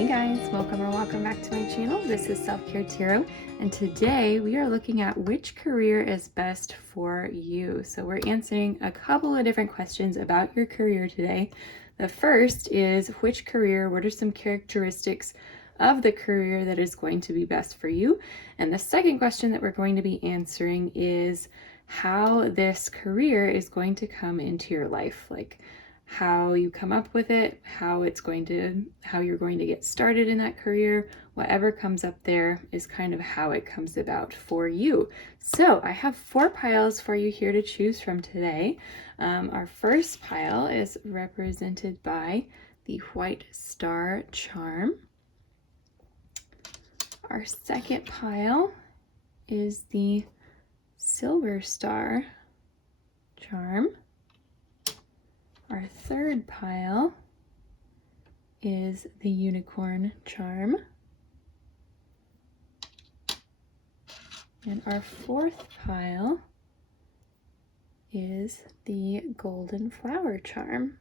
Hey guys, welcome or welcome back to my channel. This is Self-Care Tarot, and today we are looking at which career is best for you. So we're answering a couple of different questions about your career today. The first is what are some characteristics of the career that is going to be best for you? And the second question that we're going to be answering is how this career is going to come into your life, like how you come up with it, how you're going to get started in that career. Whatever comes up there is kind of how it comes about for you. So I have 4 piles for you here to choose from today. Our first pile is represented by the White Star charm. Our second pile is the Silver Star charm. Our third pile is the Unicorn charm. And our fourth pile is the Golden Flower charm.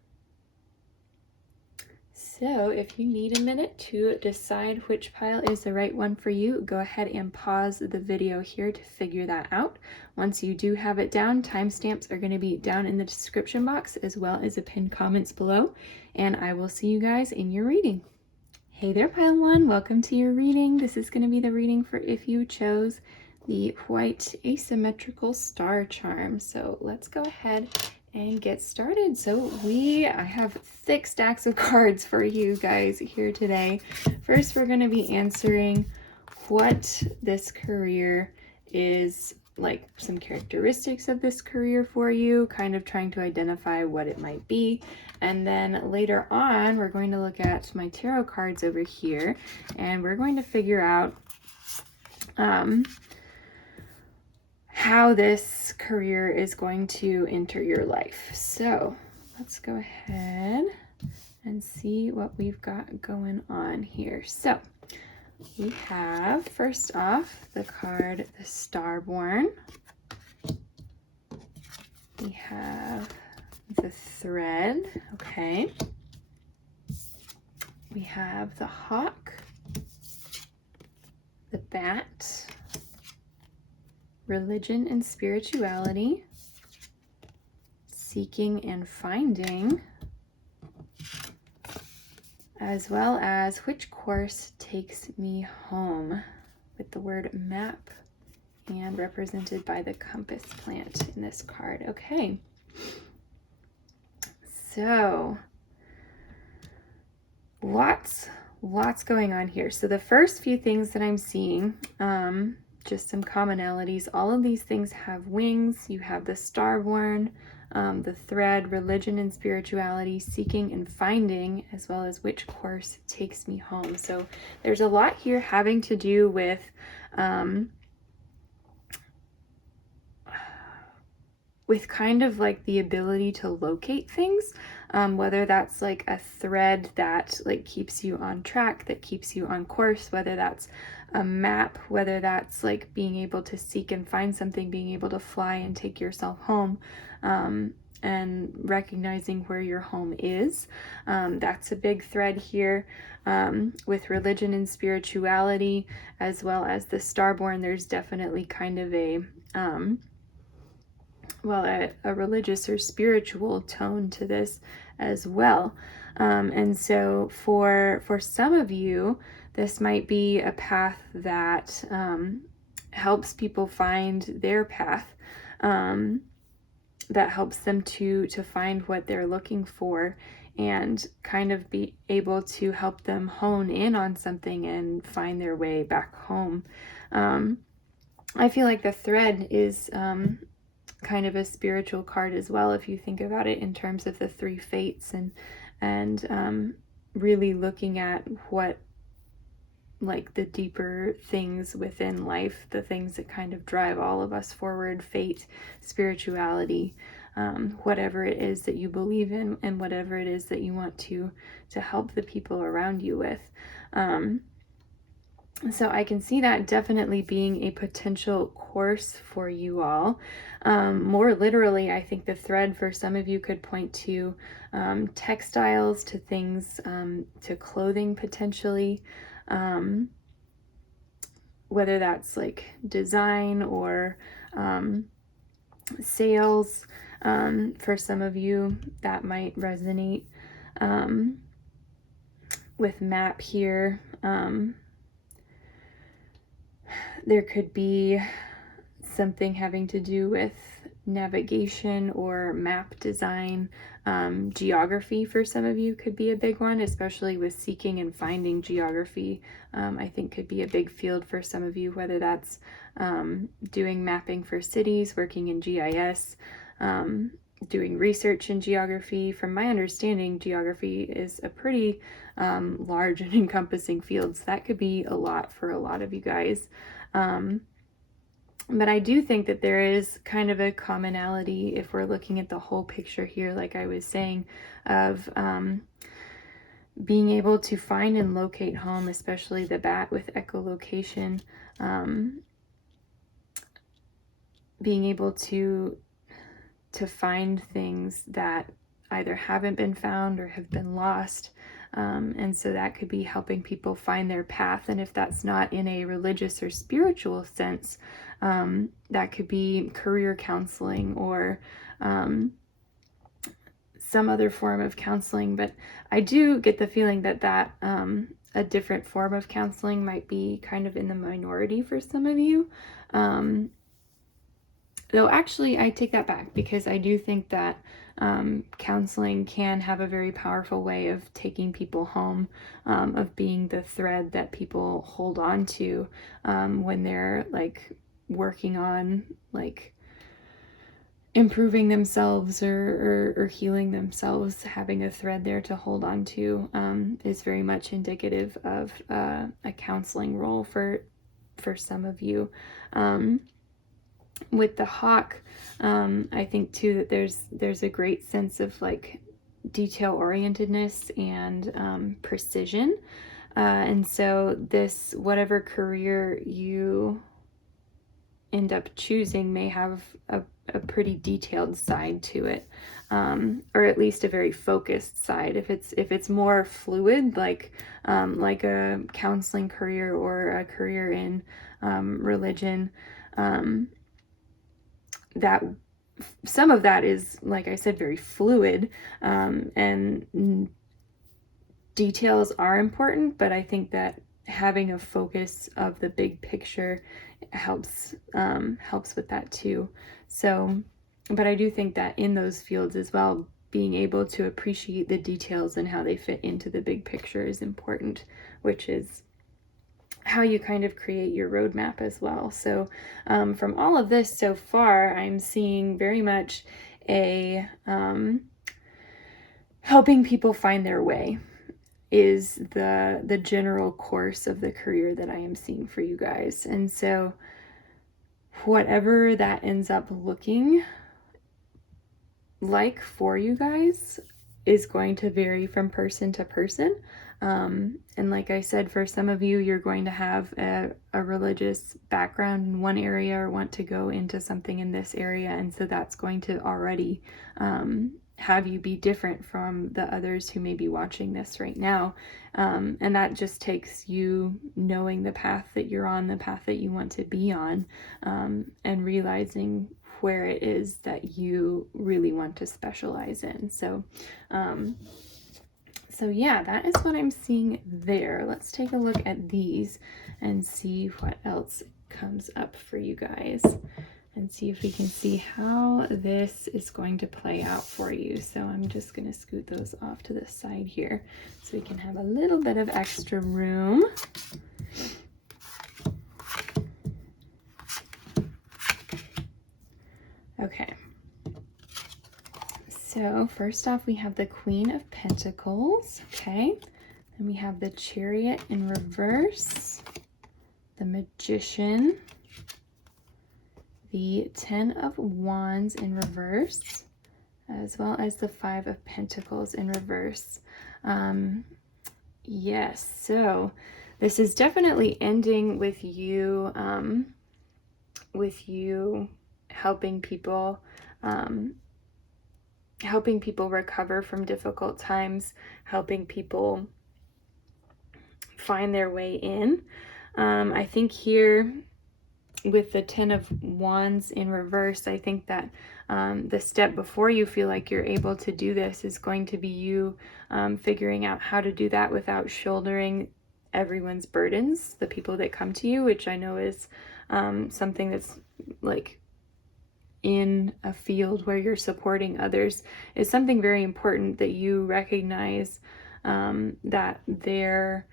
So if you need a minute to decide which pile is the right one for you, go ahead and pause the video here to figure that out. Once you do have it down, timestamps are going to be down in the description box as well as the pinned comments below, and I will see you guys in your reading. Hey there, pile 1, welcome to your reading. This is going to be the reading for if you chose the White Asymmetrical Star charm. So let's go ahead and get started. So I have thick stacks of cards for you guys here today. First, we're going to be answering what this career is like, some characteristics of this career for you, kind of trying to identify what it might be. And then later on, we're going to look at my tarot cards over here, and we're going to figure out how this career is going to enter your life. So let's go ahead and see what we've got going on here. So we have, first off, the card, the Starborn. We have the Thread, okay. We have the Hawk, the Bat, Religion and Spirituality, Seeking and Finding, as well as Which Course Takes Me Home, with the word map and represented by the compass plant in this card. Okay, so lots going on here. So the first few things that I'm seeing, just some commonalities. All of these things have wings. You have the Starborn, the Thread, Religion and Spirituality, Seeking and Finding, as well as Which Course Takes Me Home. So there's a lot here having to do with kind of like the ability to locate things, whether that's like a thread that like keeps you on track, that keeps you on course, whether that's a map, whether that's like being able to seek and find something, being able to fly and take yourself home, and recognizing where your home is. That's a big thread here. With Religion and Spirituality, as well as the Starborn, there's definitely kind of a religious or spiritual tone to this as well. And so for some of you, this might be a path that helps people find their path, that helps them to find what they're looking for and kind of be able to help them hone in on something and find their way back home. I feel like the Thread is kind of a spiritual card as well, if you think about it in terms of the 3 fates and really looking at what, like, the deeper things within life, the things that kind of drive all of us forward: fate, spirituality, whatever it is that you believe in and whatever it is that you want to help the people around you with. So I can see that definitely being a potential course for you all. More literally, I think the thread for some of you could point to textiles, to things, to clothing potentially, whether that's like design or sales. For some of you, that might resonate with map here. There could be something having to do with navigation or map design. Geography for some of you could be a big one, especially with seeking and finding geography. I think could be a big field for some of you, whether that's doing mapping for cities, working in GIS, doing research in geography. From my understanding, geography is a pretty large and encompassing field, so that could be a lot for a lot of you guys. But I do think that there is kind of a commonality if we're looking at the whole picture here, like I was saying, of being able to find and locate home, especially the bat with echolocation, being able to find things that either haven't been found or have been lost. And so that could be helping people find their path. And if that's not in a religious or spiritual sense, that could be career counseling or some other form of counseling. But I do get the feeling that a different form of counseling might be kind of in the minority for some of you. Though actually, I take that back, because I do think that counseling can have a very powerful way of taking people home, of being the thread that people hold on to when they're like working on like improving themselves or healing themselves. Having a thread there to hold on to is very much indicative of a counseling role for some of you. With the hawk, I think too that there's a great sense of like detail orientedness and precision, and so this, whatever career you end up choosing, may have a pretty detailed side to it, or at least a very focused side. If it's more fluid, like a counseling career or a career in religion, that some of that is, like I said, very fluid, and details are important, but I think that having a focus of the big picture helps with that too. So, but I do think that in those fields as well, being able to appreciate the details and how they fit into the big picture is important, which is how you kind of create your roadmap as well. So from all of this so far, I'm seeing very much a helping people find their way is the general course of the career that I am seeing for you guys. And so whatever that ends up looking like for you guys is going to vary from person to person. And like I said, for some of you, you're going to have a religious background in one area or want to go into something in this area. And so that's going to already have you be different from the others who may be watching this right now. And that just takes you knowing the path that you're on, the path that you want to be on, and realizing where it is that you really want to specialize in. So, so yeah, that is what I'm seeing there. Let's take a look at these and see what else comes up for you guys, and see if we can see how this is going to play out for you. So I'm just going to scoot those off to the side here so we can have a little bit of extra room. Okay. So first off, we have the Queen of Pentacles, okay? Then we have the Chariot in reverse, the Magician, the Ten of Wands in reverse, as well as the Five of Pentacles in reverse. Yes, so this is definitely ending with you helping people recover from difficult times, helping people find their way in. I think here with the 10 of Wands in reverse, I think that the step before you feel like you're able to do this is going to be you figuring out how to do that without shouldering everyone's burdens, the people that come to you, which I know is something that's like in a field where you're supporting others, is something very important, that you recognize that they're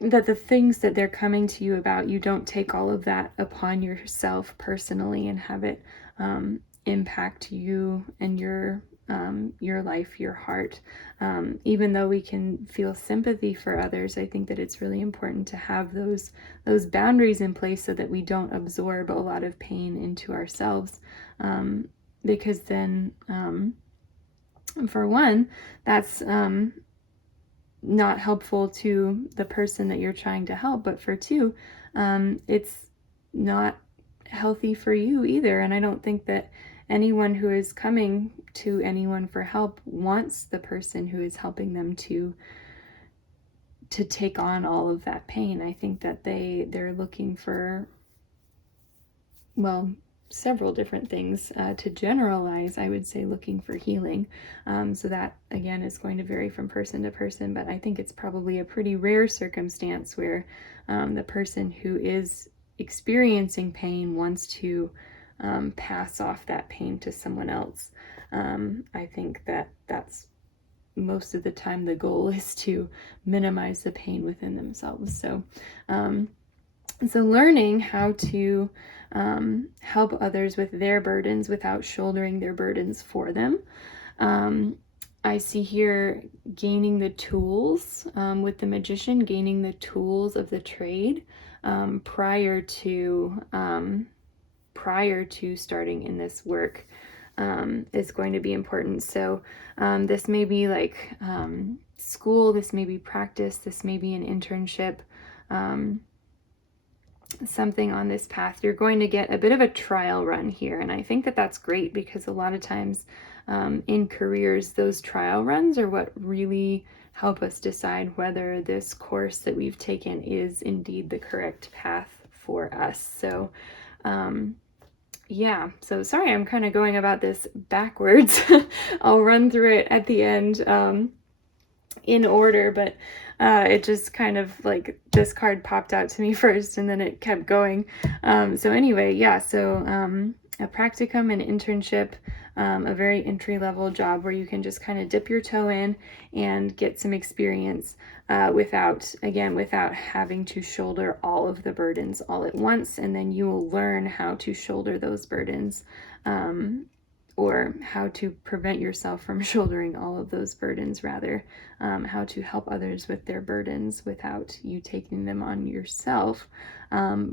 that the things that they're coming to you about, you don't take all of that upon yourself personally and have it impact you and your life, your heart. Even though we can feel sympathy for others, I think that it's really important to have those boundaries in place so that we don't absorb a lot of pain into ourselves. Because then, for one, that's not helpful to the person that you're trying to help, but for two, it's not healthy for you either. And I don't think that anyone who is coming to anyone for help wants the person who is helping them to take on all of that pain. I think that they're looking for, well, several different things. To generalize, I would say looking for healing. So that, again, is going to vary from person to person, but I think it's probably a pretty rare circumstance where the person who is experiencing pain wants to pass off that pain to someone else. I think that that's most of the time the goal is to minimize the pain within themselves. So learning how to help others with their burdens without shouldering their burdens for them. I see here gaining the tools, with the Magician, gaining the tools of the trade prior to starting in this work is going to be important. So this may be like school, this may be practice, this may be an internship, something on this path. You're going to get a bit of a trial run here, and I think that that's great, because a lot of times in careers, those trial runs are what really help us decide whether this course that we've taken is indeed the correct path for us. So yeah, so sorry, I'm kind of going about this backwards. I'll run through it at the end in order, but it just kind of like this card popped out to me first and then it kept going. So anyway, yeah, so a practicum, an internship, a very entry-level job where you can just kind of dip your toe in and get some experience without having to shoulder all of the burdens all at once. And then you will learn how to shoulder those burdens, or how to prevent yourself from shouldering all of those burdens, rather, how to help others with their burdens without you taking them on yourself,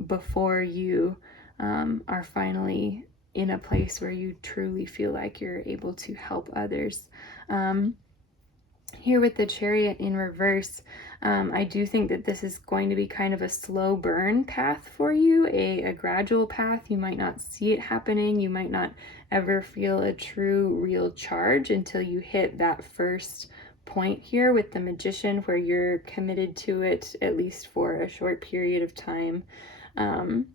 before you are finally in a place where you truly feel like you're able to help others. Here with the Chariot in reverse, I do think that this is going to be kind of a slow burn path for you, a gradual path. You might not see it happening. You might not ever feel a true, real charge until you hit that first point here with the Magician, where you're committed to it, at least for a short period of time. And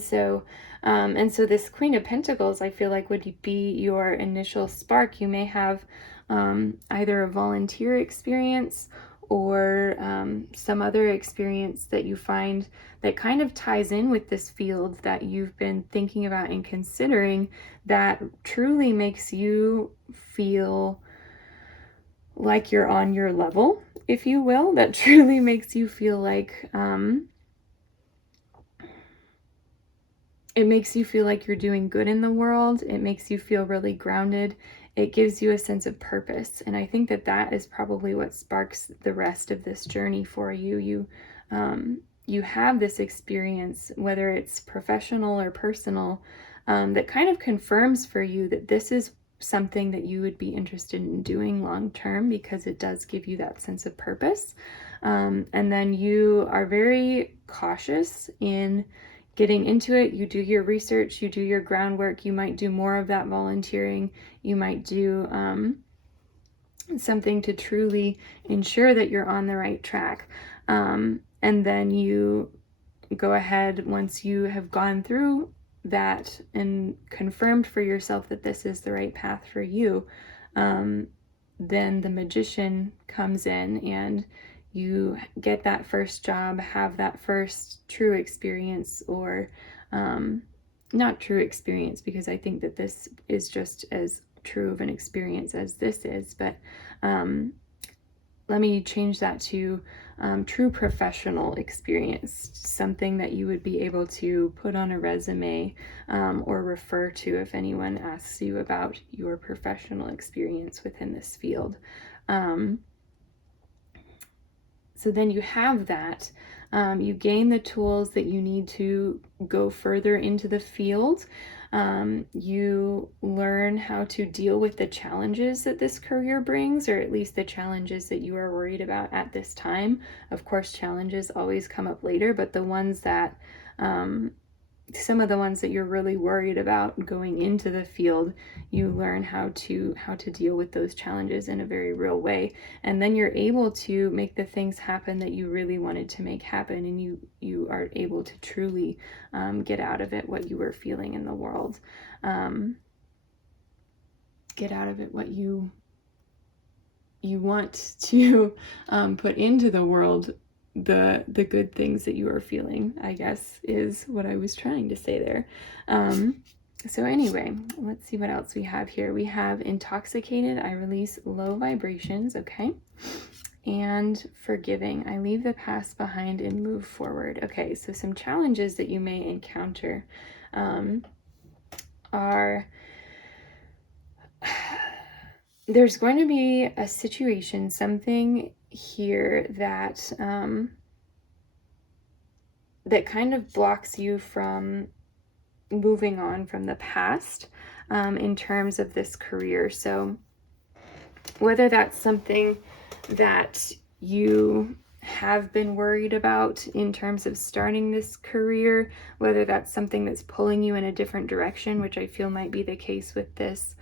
so this Queen of Pentacles, I feel like, would be your initial spark. You may have either a volunteer experience or some other experience that you find that kind of ties in with this field that you've been thinking about and considering, that truly makes you feel like you're on your level, if you will, that truly makes you feel like it makes you feel like you're doing good in the world. It makes you feel really grounded. It gives you a sense of purpose. And I think that that is probably what sparks the rest of this journey for you. You have this experience, whether it's professional or personal, that kind of confirms for you that this is something that you would be interested in doing long term, because it does give you that sense of purpose. And then you are very cautious in getting into it. You do your research, you do your groundwork, you might do more of that volunteering, you might do something to truly ensure that you're on the right track. And then you go ahead, once you have gone through that and confirmed for yourself that this is the right path for you, then the magician comes in and you get that first job, have that first true experience, or not true experience, because I think that this is just as true of an experience as this is, but let me change that to true professional experience, something that you would be able to put on a resume or refer to if anyone asks you about your professional experience within this field. So then you have that. You gain the tools that you need to go further into the field. You learn how to deal with the challenges that this career brings, or at least the challenges that you are worried about at this time. Of course, challenges always come up later, but the ones that some of the ones that you're really worried about going into the field, you learn how to deal with those challenges in a very real way, and then you're able to make the things happen that you really wanted to make happen, and you are able to truly get out of it what you were feeling in the world, get out of it what you want to put into the world, the good things that you are feeling, I guess, is what I was trying to say there. So anyway, let's see what else we have here. We have intoxicated, I release low vibrations, okay? And forgiving, I leave the past behind and move forward. Okay, so some challenges that you may encounter are there's going to be a situation, something here that that kind of blocks you from moving on from the past in terms of this career. So whether that's something that you have been worried about in terms of starting this career, whether that's something that's pulling you in a different direction, which I feel might be the case with this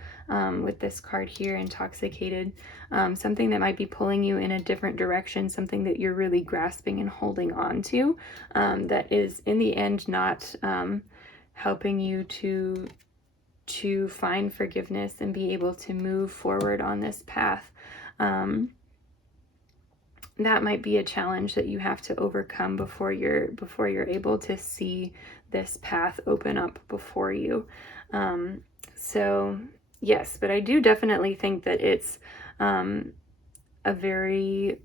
card here, intoxicated, something that might be pulling you in a different direction, something that you're really grasping and holding on to, that is in the end not helping you to find forgiveness and be able to move forward on this path. That might be a challenge that you have to overcome before you're able to see this path open up before you. So yes, but I do definitely think that it's a very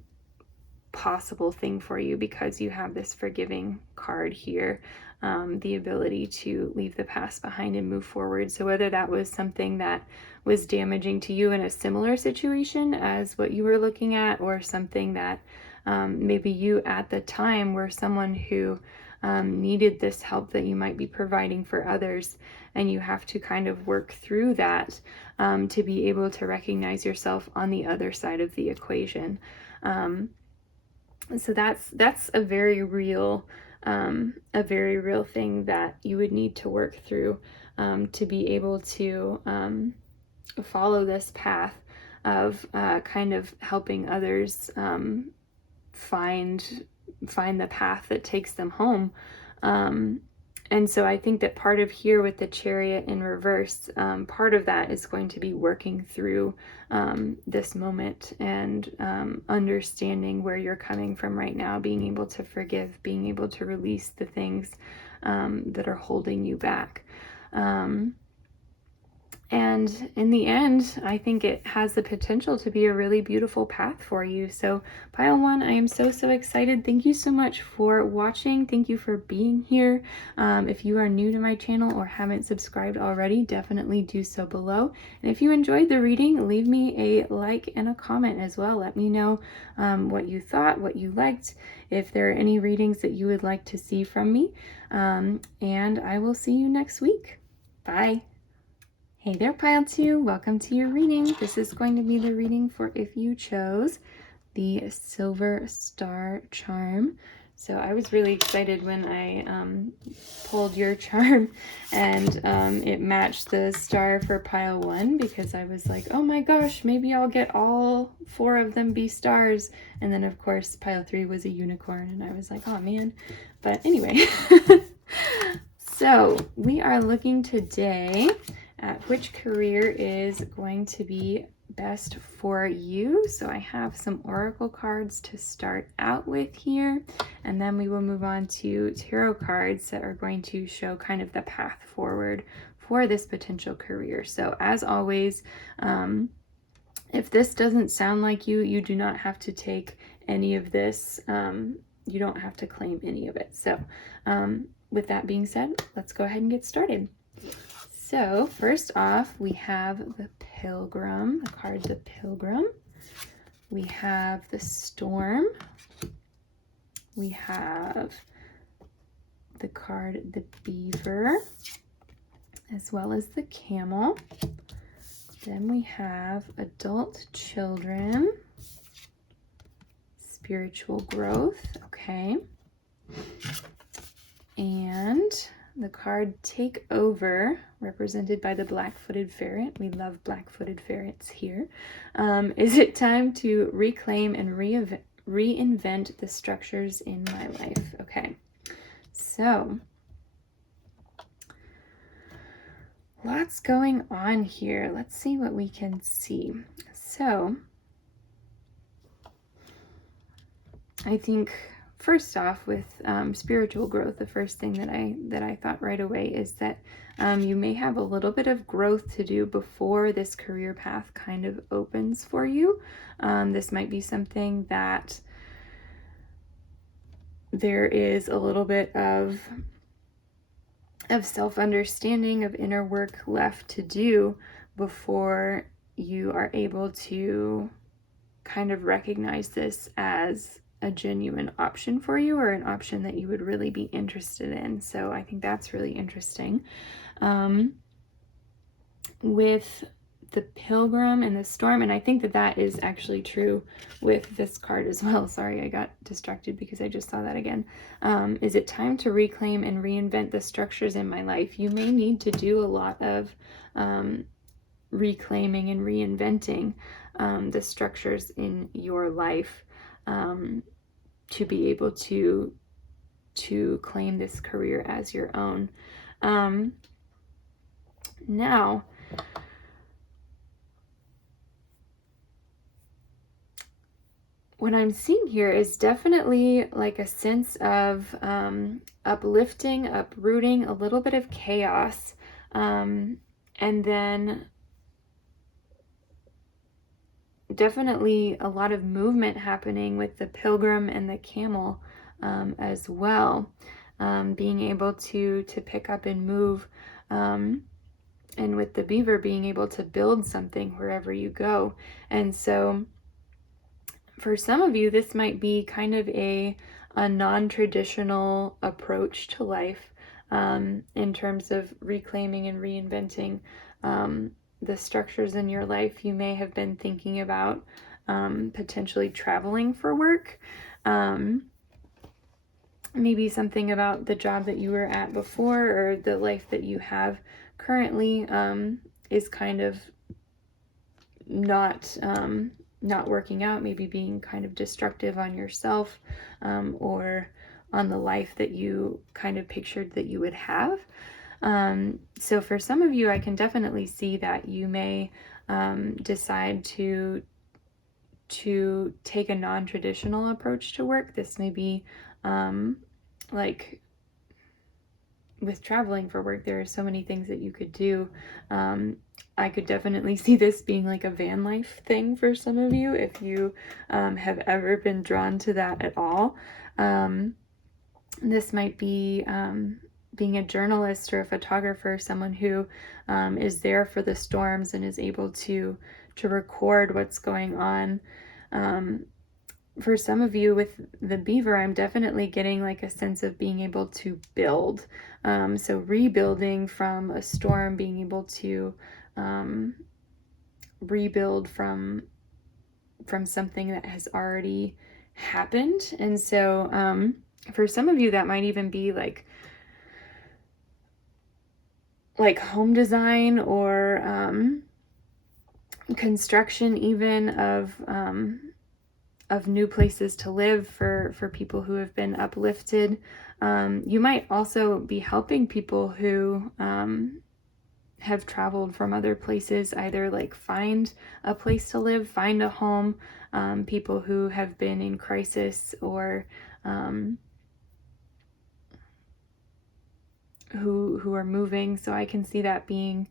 possible thing for you, because you have this forgiving card here, the ability to leave the past behind and move forward. So whether that was something that was damaging to you in a similar situation as what you were looking at, or something that maybe you at the time were someone who needed this help that you might be providing for others, and you have to kind of work through that to be able to recognize yourself on the other side of the equation. So that's a very real thing that you would need to work through to be able to follow this path of kind of helping others find the path that takes them home. And so I think that part of here with the Chariot in reverse, part of that is going to be working through this moment and understanding where you're coming from right now, being able to forgive, being able to release the things that are holding you back. And in the end, I think it has the potential to be a really beautiful path for you. So pile one, I am so excited. Thank you so much for watching. Thank you for being here. If you are new to my channel or haven't subscribed already, definitely do so below. And if you enjoyed the reading, leave me a like and a comment as well. Let me know what you thought, what you liked, if there are any readings that you would like to see from me. And I will see you next week. Bye. Hey there, Pile 2. Welcome to your reading. This is going to be the reading for if you chose the Silver Star charm. So I was really excited when I pulled your charm and it matched the star for Pile 1, because I was like, oh my gosh, maybe I'll get all 4 of them be stars. And then of course Pile 3 was a unicorn and I was like, oh man. But anyway, so we are looking today at which career is going to be best for you. So I have some oracle cards to start out with here, and then we will move on to tarot cards that are going to show kind of the path forward for this potential career. So as always, if this doesn't sound like you, you do not have to take any of this. You don't have to claim any of it. So with that being said, let's go ahead and get started. So first off, we have the Pilgrim, the card the Pilgrim. We have the Storm. We have the card the Beaver, as well as the Camel. Then we have Adult Children, Spiritual Growth, okay. And the card Take Over, represented by the black-footed ferret. We love black-footed ferrets here. Is it time to reclaim and reinvent the structures in my life? Okay, so lots going on here. Let's see what we can see. So I think first off, with spiritual growth, the first thing that I thought right away is that you may have a little bit of growth to do before this career path kind of opens for you. This might be something that there is a little bit of self-understanding, of inner work left to do before you are able to kind of recognize this as a genuine option for you, or an option that you would really be interested in. So I think that's really interesting. With the Pilgrim and the Storm, and I think that that is actually true with this card as well. Sorry, I got distracted because I just saw that again. Is it time to reclaim and reinvent the structures in my life? You may need to do a lot of reclaiming and reinventing the structures in your life to be able to claim this career as your own. Now, what I'm seeing here is definitely like a sense of uplifting, uprooting, a little bit of chaos, and then definitely a lot of movement happening with the Pilgrim and the Camel as well, being able to pick up and move, and with the Beaver being able to build something wherever you go. And so for some of you, this might be kind of a non-traditional approach to life in terms of reclaiming and reinventing the structures in your life. You may have been thinking about potentially traveling for work. Maybe something about the job that you were at before, or the life that you have currently is kind of not working out, maybe being kind of destructive on yourself or on the life that you kind of pictured that you would have. So for some of you, I can definitely see that you may decide to take a non-traditional approach to work. This may be like with traveling for work, there are so many things that you could do. I could definitely see this being like a van life thing for some of you, if you have ever been drawn to that at all. This might be being a journalist or a photographer, someone who is there for the storms and is able to record what's going on. For some of you with the Beaver, I'm definitely getting like a sense of being able to build. So rebuilding from a storm, being able to rebuild from something that has already happened. And so for some of you, that might even be like home design or construction even of new places to live for people who have been uplifted. You might also be helping people who have traveled from other places, either like find a place to live, find a home, people who have been in crisis or who are moving. So I can see that being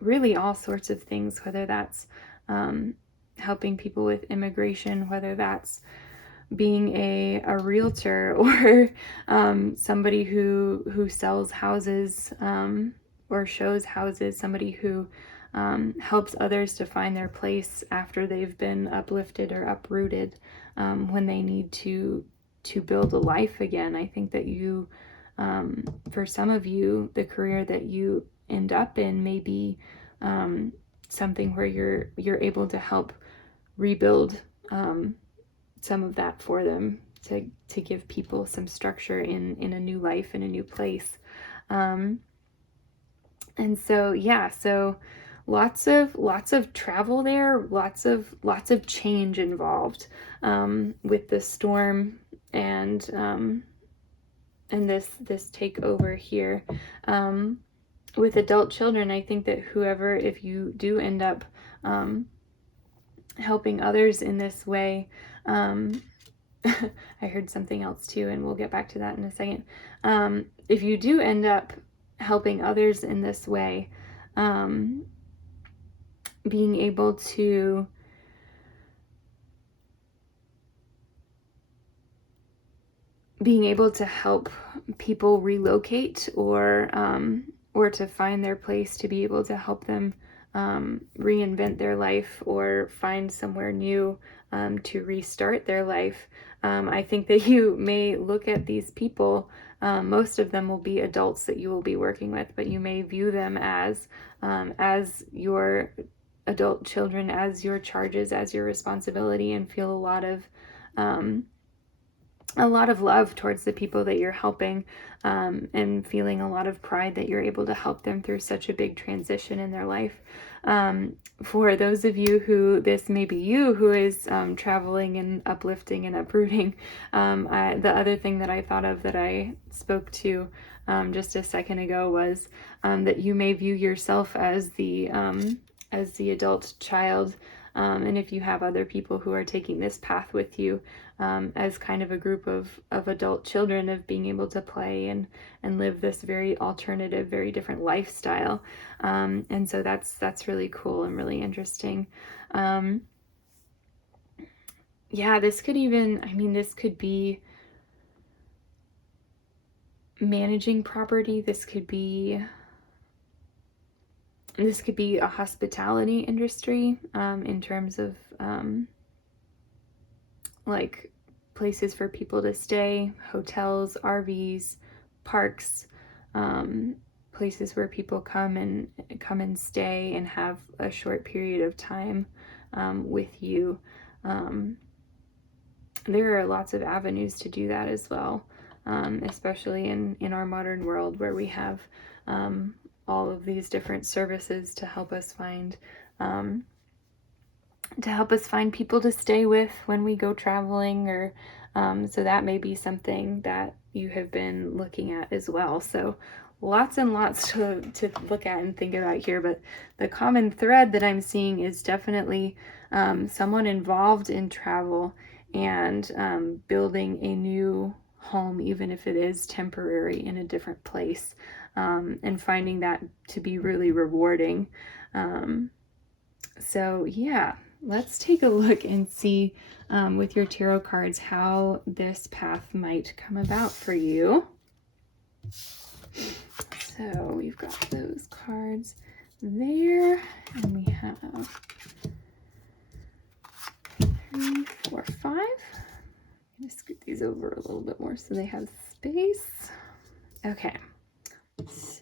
really all sorts of things, whether that's helping people with immigration, whether that's being a realtor or somebody who sells houses or shows houses, somebody who helps others to find their place after they've been uplifted or uprooted, when they need to build a life again. I think that you, for some of you, the career that you end up in may be something where you're able to help rebuild some of that for them, to give people some structure in a new life, in a new place. And so yeah, so lots of travel there, lots of change involved with the storm and this takeover here. With adult children, I think that whoever, if you do end up helping others in this way, I heard something else too, and we'll get back to that in a second. If you do end up helping others in this way, being able to help people relocate or to find their place, to be able to help them reinvent their life or find somewhere new to restart their life. I think that you may look at these people, most of them will be adults that you will be working with, but you may view them as your adult children, as your charges, as your responsibility, and feel a lot of love towards the people that you're helping, and feeling a lot of pride that you're able to help them through such a big transition in their life. For those of you who this may be you who is traveling and uplifting and uprooting, the other thing that I thought of that I spoke to just a second ago was that you may view yourself as the adult child, and if you have other people who are taking this path with you, as kind of a group of adult children, of being able to play and live this very alternative, very different lifestyle. And so that's really cool and really interesting. Yeah, this could be managing property. This could be a hospitality industry, in terms of like places for people to stay, hotels, RVs, parks, places where people come and stay and have a short period of time with you. There are lots of avenues to do that as well, especially in our modern world, where we have all of these different services to help us find people to stay with when we go traveling, or so that may be something that you have been looking at as well. So lots and lots to look at and think about here, but the common thread that I'm seeing is definitely someone involved in travel and building a new home, even if it is temporary in a different place, and finding that to be really rewarding. So yeah, let's take a look and see with your tarot cards how this path might come about for you. So we've got those cards there, and we have 3, 4, 5. I'm going to scoot these over a little bit more so they have space. Okay,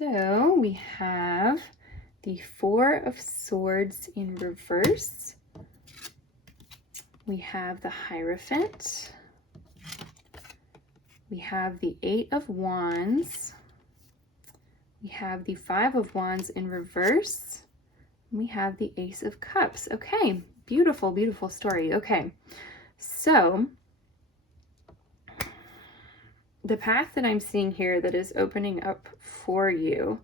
So we have the Four of Swords in reverse. We have the Hierophant. We have the Eight of Wands. We have the Five of Wands in reverse. We have the Ace of Cups. Okay, beautiful, beautiful story. Okay, so the path that I'm seeing here that is opening up for you,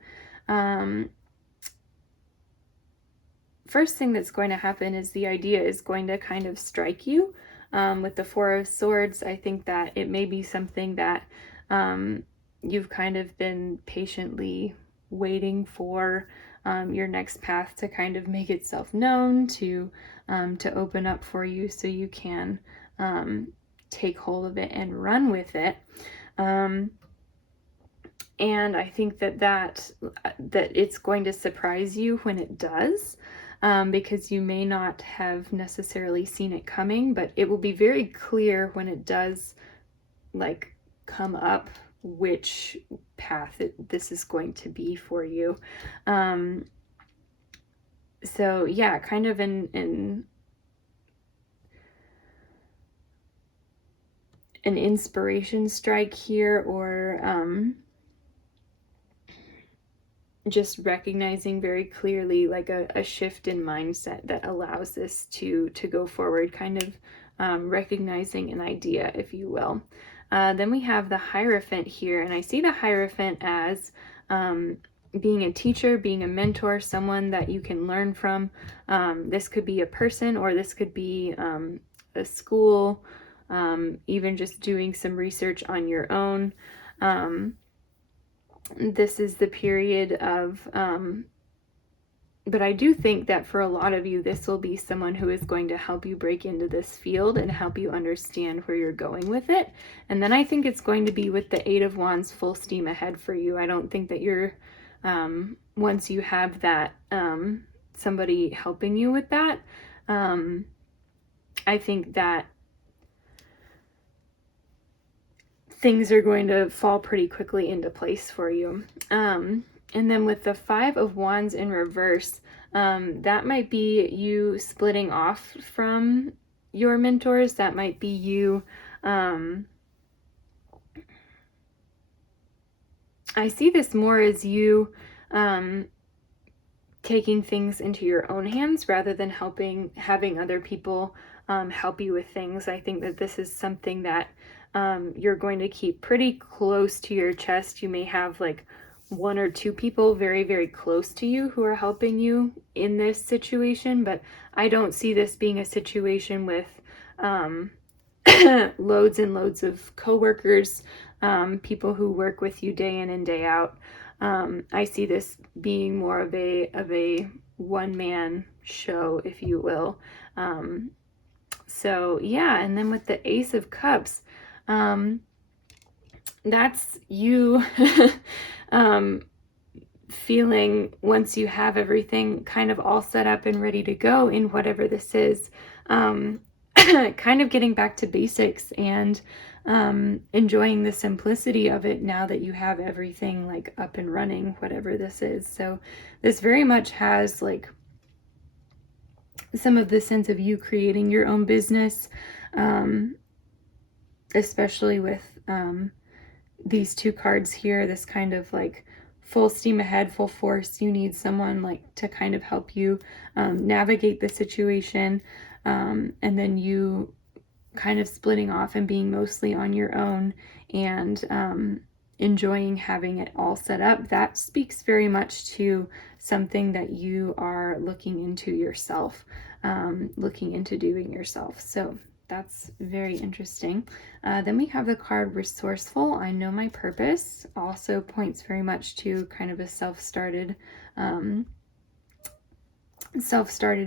first thing that's going to happen is the idea is going to kind of strike you. With the Four of Swords, I think that it may be something that you've kind of been patiently waiting for your next path to kind of make itself known, to open up for you so you can take hold of it and run with it. And I think that it's going to surprise you when it does, because you may not have necessarily seen it coming, but it will be very clear when it does like come up which path this is going to be for you. So yeah, kind of an inspiration strike here, or just recognizing very clearly like a shift in mindset that allows this to go forward, kind of recognizing an idea, if you will. Then we have the Hierophant here, and I see the Hierophant as being a teacher, being a mentor, someone that you can learn from. This could be a person, or this could be a school, even just doing some research on your own. This is the period of, but I do think that for a lot of you, this will be someone who is going to help you break into this field and help you understand where you're going with it. And then I think it's going to be with the Eight of Wands full steam ahead for you. I don't think that you're, once you have that, somebody helping you with that, I think that things are going to fall pretty quickly into place for you. And then with the Five of Wands in reverse, that might be you splitting off from your mentors. That might be you, I see this more as you taking things into your own hands rather than having other people help you with things. I think that this is something that you're going to keep pretty close to your chest. You may have like one or two people very, very close to you who are helping you in this situation, but I don't see this being a situation with loads and loads of coworkers, people who work with you day in and day out. I see this being more of a one-man show, if you will. So yeah, and then with the Ace of Cups, that's you feeling, once you have everything kind of all set up and ready to go in whatever this is, kind of getting back to basics and enjoying the simplicity of it now that you have everything like up and running, whatever this is. So this very much has like some of the sense of you creating your own business, especially with these two cards here, this kind of like full steam ahead, full force. You need someone like to kind of help you navigate the situation, and then you kind of splitting off and being mostly on your own and enjoying having it all set up. That speaks very much to something that you are looking into yourself, looking into doing yourself. So that's very interesting. Then we have the card Resourceful. I know my purpose. Also points very much to kind of a self-started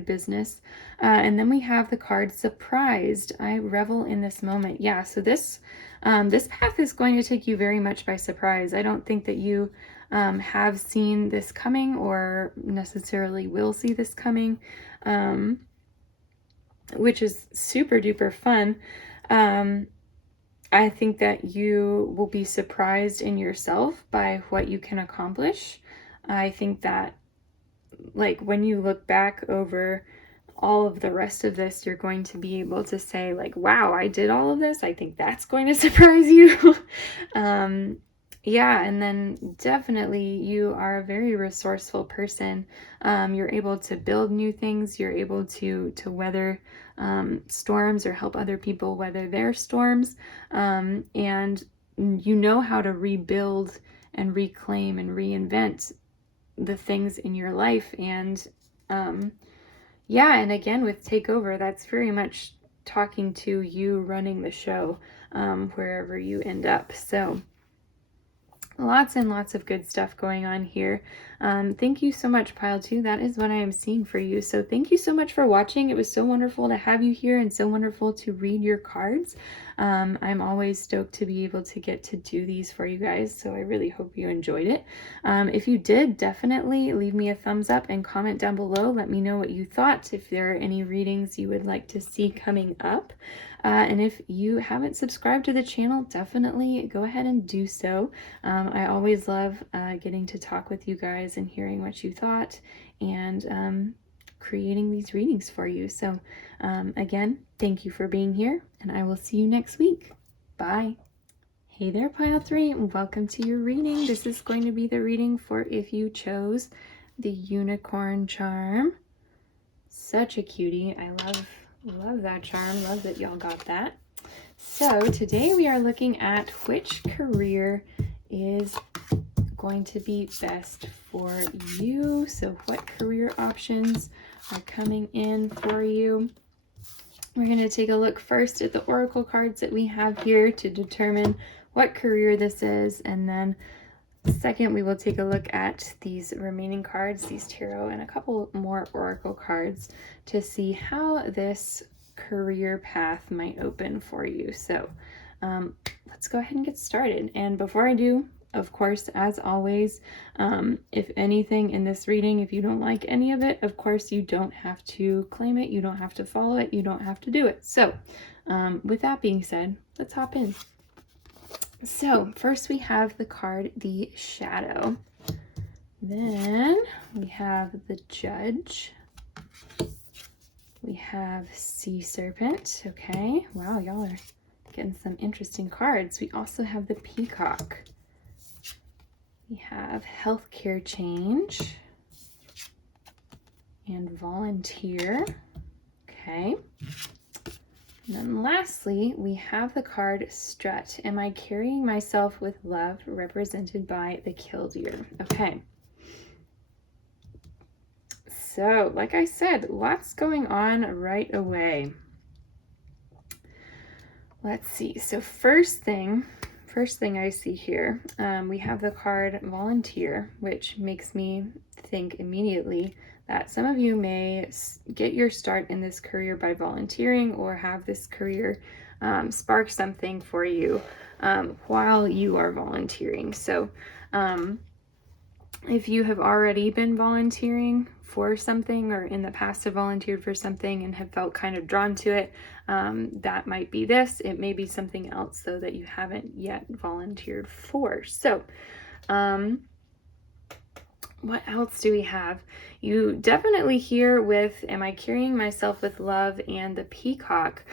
business. And then we have the card Surprised. I revel in this moment. Yeah, so this path is going to take you very much by surprise. I don't think that you have seen this coming or necessarily will see this coming, which is super duper fun. I think that you will be surprised in yourself by what you can accomplish. I think that, like, when you look back over all of the rest of this, you're going to be able to say, like, wow, I did all of this. I think that's going to surprise you. Yeah, and then definitely you are a very resourceful person. You're able to build new things. You're able to weather storms or help other people weather their storms. And you know how to rebuild and reclaim and reinvent the things in your life. And yeah, and again with Takeover, that's very much talking to you running the show wherever you end up. So lots and lots of good stuff going on here. Thank you so much, Pile 2. That is what I am seeing for you. So thank you so much for watching. It was so wonderful to have you here and so wonderful to read your cards. I'm always stoked to be able to get to do these for you guys, so I really hope you enjoyed it. If you did, definitely leave me a thumbs up and comment down below. Let me know what you thought, if there are any readings you would like to see coming up. And if you haven't subscribed to the channel, definitely go ahead and do so. I always love getting to talk with you guys and hearing what you thought, and creating these readings for you. So again, thank you for being here, and I will see you next week. Bye. Hey there, Pile 3, and welcome to your reading. This is going to be the reading for if you chose the Unicorn Charm. Such a cutie. I love that charm. Love that y'all got that. So today we are looking at which career is going to be best for you. So what career options are coming in for you? We're going to take a look first at the oracle cards that we have here to determine what career this is, and then second we will take a look at these remaining cards, these tarot and a couple more oracle cards, to see how this career path might open for you. So let's go ahead and get started. And before I do, of course, as always, if anything in this reading, if you don't like any of it, of course you don't have to claim it, you don't have to follow it, you don't have to do it. So with that being said, let's hop in. So first we have the card, the Shadow. Then we have the Judge. We have Sea Serpent. Okay, wow, y'all are getting some interesting cards. We also have the Peacock. We have Healthcare Change and Volunteer. Okay. And then lastly, we have the card Strut. Am I carrying myself with love, represented by the Killdeer? Okay. So, like I said, lots going on right away. Let's see. So first thing I see here, we have the card Volunteer, which makes me think immediately that some of you may get your start in this career by volunteering, or have this career spark something for you while you are volunteering. So if you have already been volunteering for something, or in the past have volunteered for something and have felt kind of drawn to it, that might be this. It may be something else, though, that you haven't yet volunteered for. So what else do we have? You definitely hear with am I carrying myself with love, and the Peacock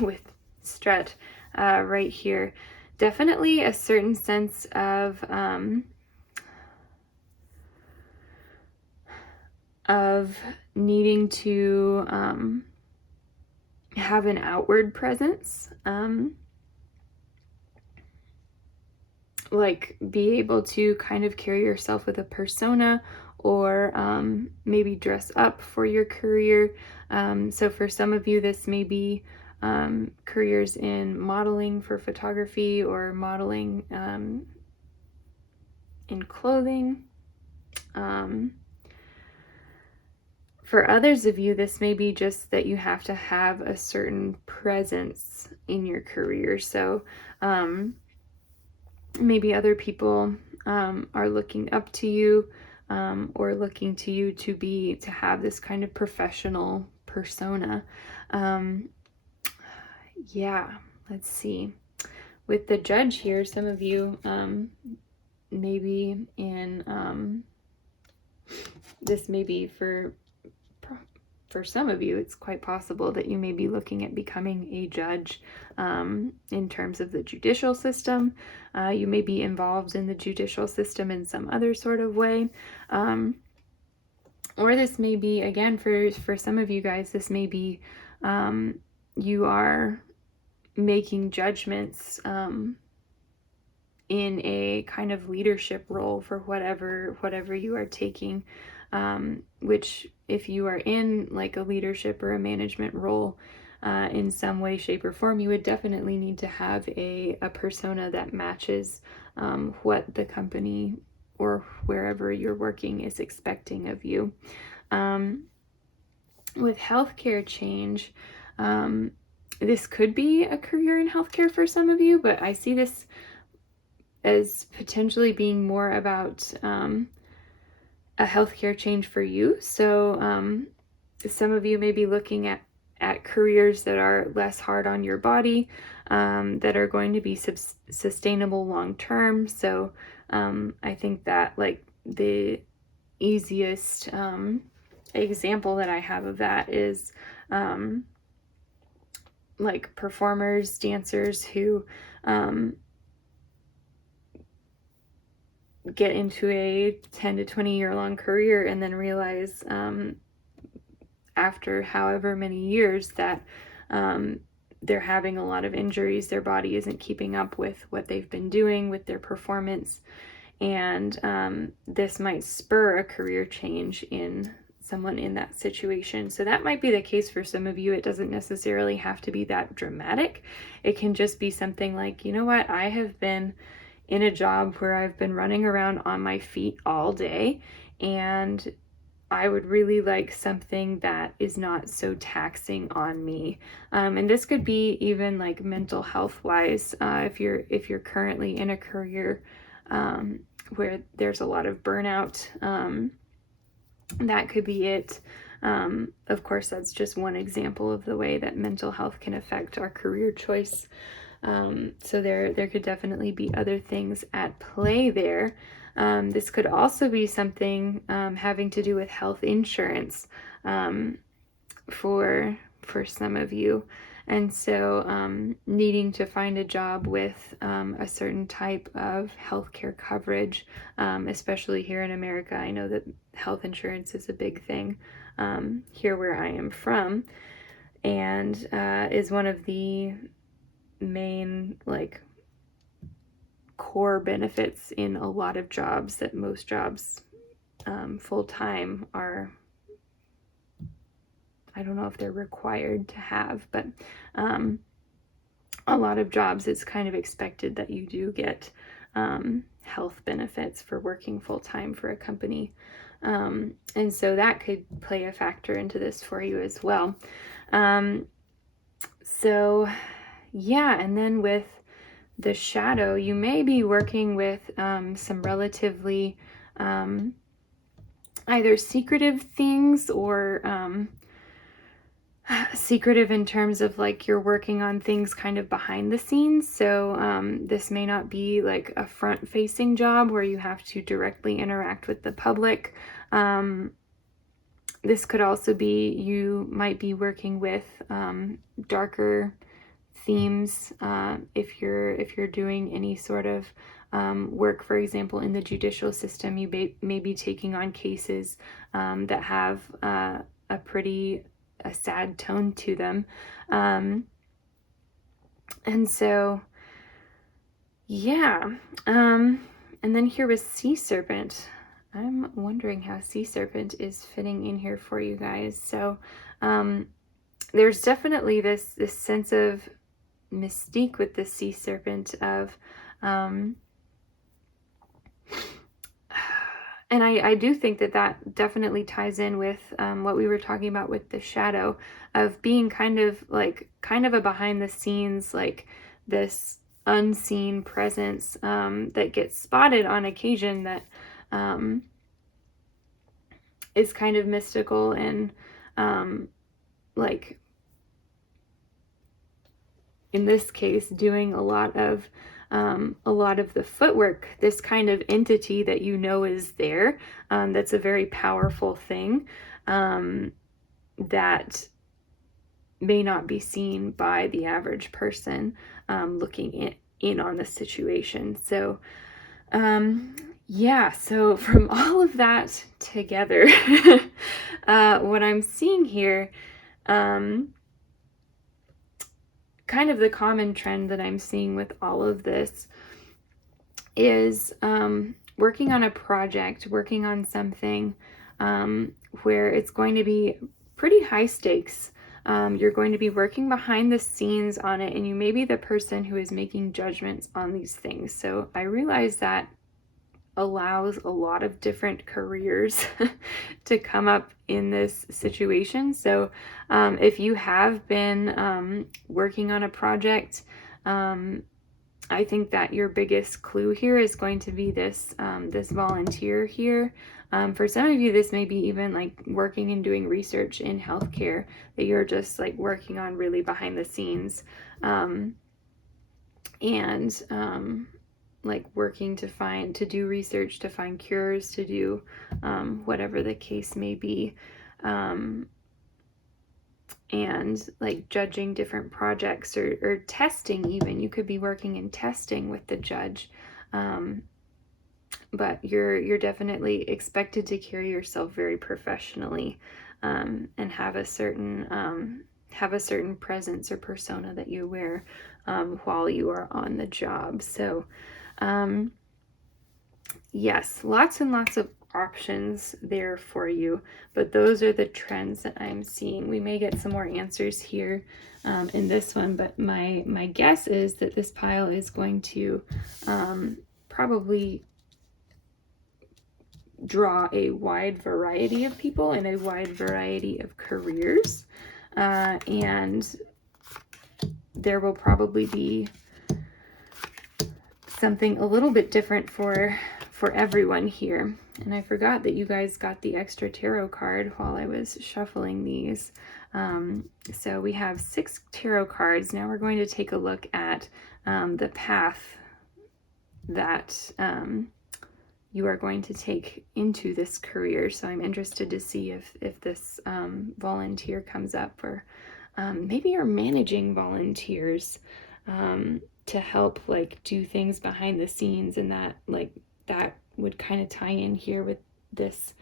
with Strut right here. Definitely a certain sense of needing to have an outward presence, like be able to kind of carry yourself with a persona, or maybe dress up for your career. So for some of you, this may be careers in modeling for photography, or modeling in clothing. For others of you, this may be just that you have to have a certain presence in your career. So maybe other people are looking up to you, or looking to you to have this kind of professional persona. Yeah, let's see. with the Judge here, some of you maybe in this may be for some of you, it's quite possible that you may be looking at becoming a judge in terms of the judicial system. You may be involved in the judicial system in some other sort of way. Or this may be, again, for some of you guys, this may be you are making judgments in a kind of leadership role for whatever you are taking, which if you are in like a leadership or a management role in some way, shape, or form, you would definitely need to have a persona that matches what the company or wherever you're working is expecting of you. With healthcare change, this could be a career in healthcare for some of you, but I see this as potentially being more about a healthcare change for you. So some of you may be looking at careers that are less hard on your body, that are going to be sustainable long term. So I think that like the easiest example that I have of that is like performers, dancers who get into a 10 to 20 year long career and then realize after however many years that they're having a lot of injuries, their body isn't keeping up with what they've been doing with their performance, and this might spur a career change in someone in that situation. So that might be the case for some of you. It doesn't necessarily have to be that dramatic. It can just be something like, you know what, I have been in a job where I've been running around on my feet all day, and I would really like something that is not so taxing on me. And this could be even like mental health wise. If you're currently in a career where there's a lot of burnout, that could be it. Of course, that's just one example of the way that mental health can affect our career choice. So there could definitely be other things at play there. This could also be something having to do with health insurance for some of you. And so needing to find a job with a certain type of healthcare coverage, especially here in America. I know that health insurance is a big thing here where I am from, and is one of the main like core benefits in a lot of jobs, that most jobs full-time are, I don't know if they're required to have, but a lot of jobs it's kind of expected that you do get health benefits for working full-time for a company, and so that could play a factor into this for you as well. So yeah, and then with the shadow, you may be working with some relatively either secretive things or secretive in terms of like you're working on things kind of behind the scenes. So this may not be like a front-facing job where you have to directly interact with the public. This could also be you might be working with darker themes if you're doing any sort of work, for example, in the judicial system. You may be taking on cases that have a pretty sad tone to them, and so yeah, and then here was Sea Serpent. I'm wondering how Sea Serpent is fitting in here for you guys. So there's definitely this sense of mystique with the Sea Serpent of and I do think that definitely ties in with what we were talking about with the shadow of being kind of a behind the scenes, like this unseen presence that gets spotted on occasion, that is kind of mystical and like in this case, doing a lot of the footwork, this kind of entity that you know is there, that's a very powerful thing, that may not be seen by the average person looking in on the situation. So yeah, so from all of that together, what I'm seeing here, kind of the common trend that I'm seeing with all of this is working on a project, working on something where it's going to be pretty high stakes. You're going to be working behind the scenes on it, and you may be the person who is making judgments on these things. So I realize that allows a lot of different careers to come up in this situation. So if you have been working on a project, I think that your biggest clue here is going to be this this volunteer here. For some of you, this may be even like working and doing research in healthcare, that you're just like working on really behind the scenes, like working to do research, to find cures, to do whatever the case may be. And like judging different projects or testing even. You could be working in testing with the judge. But you're definitely expected to carry yourself very professionally, and have a certain presence or persona that you wear while you are on the job. So yes, lots and lots of options there for you, but those are the trends that I'm seeing. We may get some more answers here in this one, but my guess is that this pile is going to probably draw a wide variety of people and a wide variety of careers, and there will probably be something a little bit different for everyone here. And I forgot that you guys got the extra tarot card while I was shuffling these. So we have 6 tarot cards. Now we're going to take a look at the path that you are going to take into this career. So I'm interested to see if this volunteer comes up, or maybe you're managing volunteers to help like do things behind the scenes, and that would kind of tie in here with this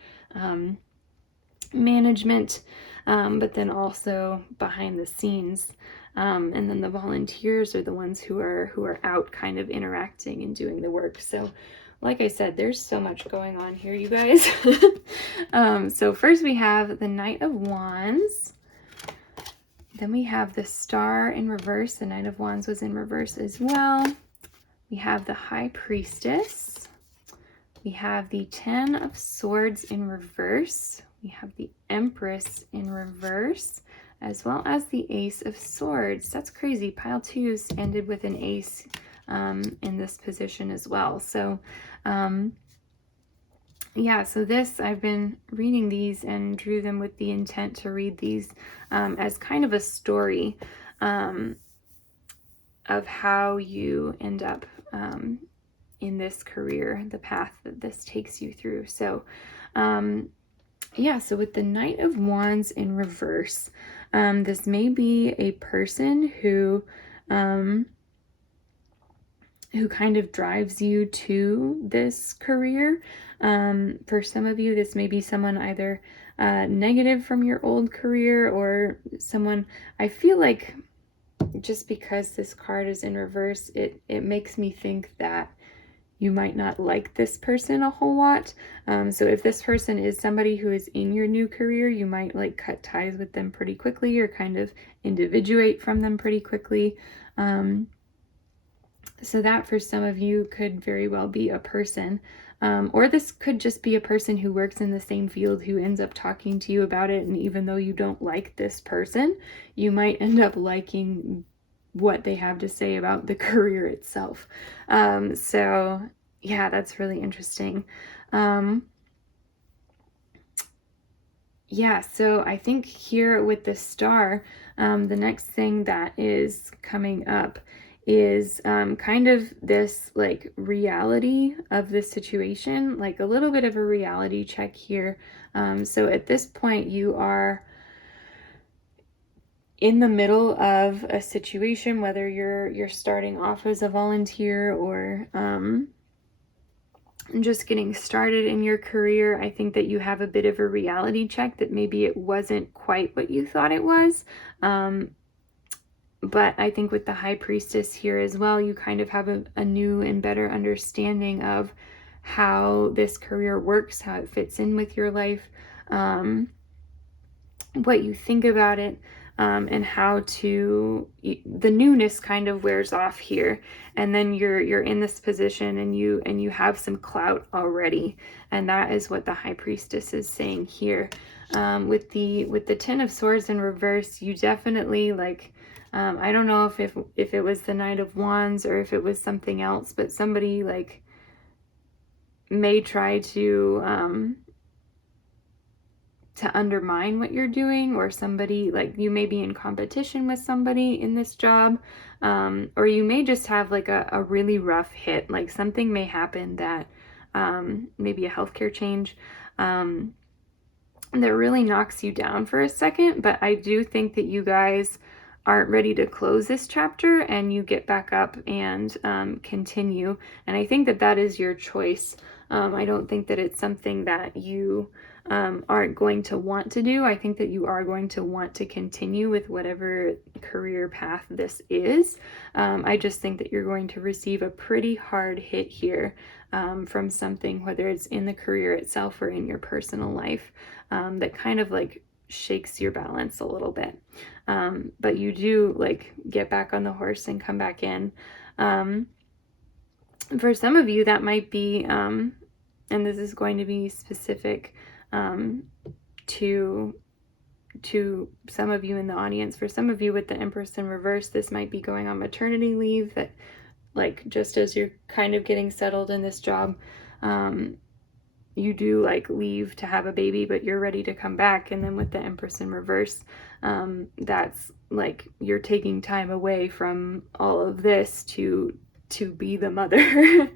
management, but then also behind the scenes, and then the volunteers are the ones who are out kind of interacting and doing the work. So like I said, there's so much going on here, you guys. So first we have the Knight of Wands. Then we have the Star in reverse. The Knight of Wands was in reverse as well. We have the High Priestess. We have the 10 of Swords in reverse. We have the Empress in reverse, as well as the Ace of Swords. That's crazy. Pile 2's ended with an ace in this position as well. So yeah, so this, I've been reading these and drew them with the intent to read these as kind of a story of how you end up in this career, the path that this takes you through. So yeah, so with the Knight of Wands in reverse, this may be a person who kind of drives you to this career. For some of you, this may be someone either negative from your old career, or someone, I feel like just because this card is in reverse, it makes me think that you might not like this person a whole lot. So if this person is somebody who is in your new career, you might like cut ties with them pretty quickly, or kind of individuate from them pretty quickly. So that for some of you could very well be a person, or this could just be a person who works in the same field who ends up talking to you about it. And even though you don't like this person, you might end up liking what they have to say about the career itself. So yeah, that's really interesting. yeah, so I think here with the star, the next thing that is coming up is kind of this like reality of the situation, like a little bit of a reality check here. So at this point, you are in the middle of a situation, whether you're starting off as a volunteer or just getting started in your career. I think that you have a bit of a reality check that maybe it wasn't quite what you thought it was. But I think with the High Priestess here as well, you kind of have a new and better understanding of how this career works, how it fits in with your life, what you think about it, and how the newness kind of wears off here, and then you're in this position and you have some clout already, and that is what the High Priestess is saying here. With the Ten of Swords in reverse, you definitely like. I don't know if it was the Knight of Wands or if it was something else, but somebody like may try to undermine what you're doing, or somebody like you may be in competition with somebody in this job, or you may just have like a really rough hit, like something may happen that maybe a healthcare change that really knocks you down for a second. But I do think that you guys aren't ready to close this chapter and you get back up and continue, and I think that that is your choice. I don't think that it's something that you aren't going to want to do. I think that you are going to want to continue with whatever career path this is. I just think that you're going to receive a pretty hard hit here from something, whether it's in the career itself or in your personal life, that kind of like shakes your balance a little bit. But you do like get back on the horse and come back in. For some of you, that might be, and this is going to be specific to some of you in the audience. For some of you with the Empress in reverse, this might be going on maternity leave, that like just as you're kind of getting settled in this job, you do like leave to have a baby, but you're ready to come back. And then with the Empress in reverse, that's like you're taking time away from all of this to be the mother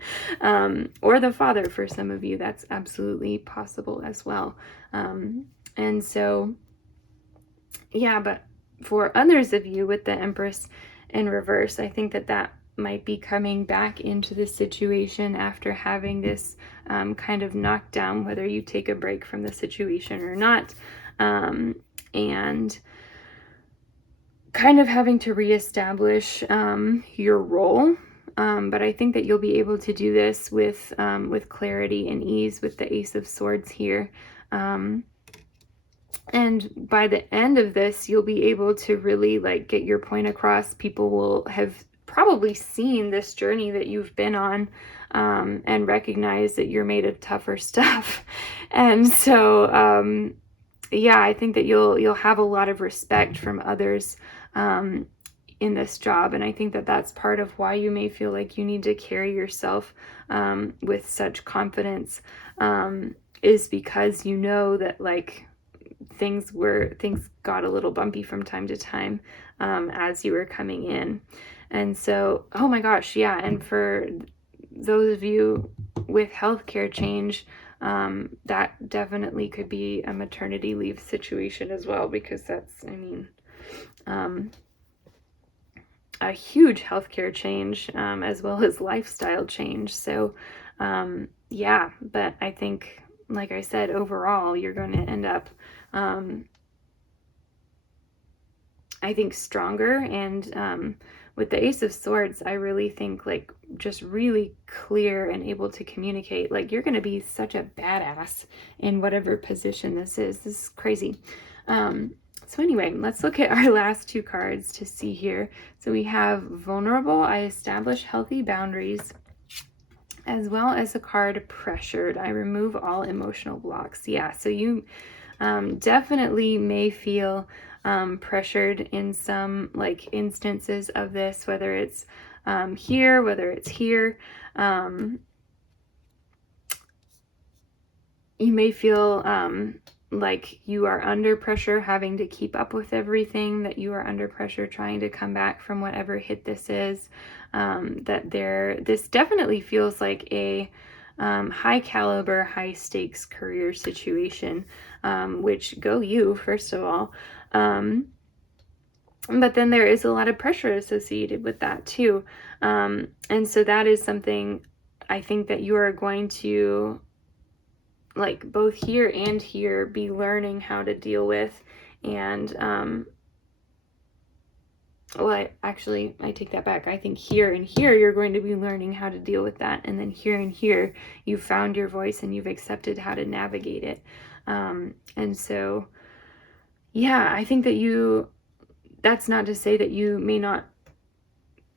or the father. For some of you, that's absolutely possible as well. And so, yeah, but for others of you with the Empress in reverse, I think that that might be coming back into the situation after having this kind of knockdown, whether you take a break from the situation or not, and kind of having to reestablish your role. But I think that you'll be able to do this with clarity and ease with the Ace of Swords here. And by the end of this, you'll be able to really like get your point across. People will have probably seen this journey that you've been on, and recognize that you're made of tougher stuff. And so, yeah, I think that you'll have a lot of respect from others in this job. And I think that that's part of why you may feel like you need to carry yourself with such confidence, is because you know that like things got a little bumpy from time to time as you were coming in. And so, oh my gosh, yeah. And for those of you with healthcare change, that definitely could be a maternity leave situation as well, because that's, I mean, a huge healthcare change, as well as lifestyle change. So, yeah, but I think, like I said, overall, you're going to end up, I think, stronger. And with the Ace of Swords, I really think like just really clear and able to communicate. Like you're going to be such a badass in whatever position this is. This is crazy. So anyway, let's look at our last two cards to see here. So we have Vulnerable. I establish healthy boundaries, as well as the card Pressured. I remove all emotional blocks. Yeah, so you definitely may feel pressured in some like instances of this, whether it's here, whether it's here. You may feel like you are under pressure having to keep up with everything, that you are under pressure trying to come back from whatever hit this is, this definitely feels like a high caliber, high stakes career situation, which go you, first of all. But then there is a lot of pressure associated with that too. And so that is something I think that you are going to, like, both here and here, be learning how to deal with. And well, I take that back. I think here and here you're going to be learning how to deal with that, and then here and here you've found your voice and you've accepted how to navigate it. And so yeah, I think that that's not to say that you may not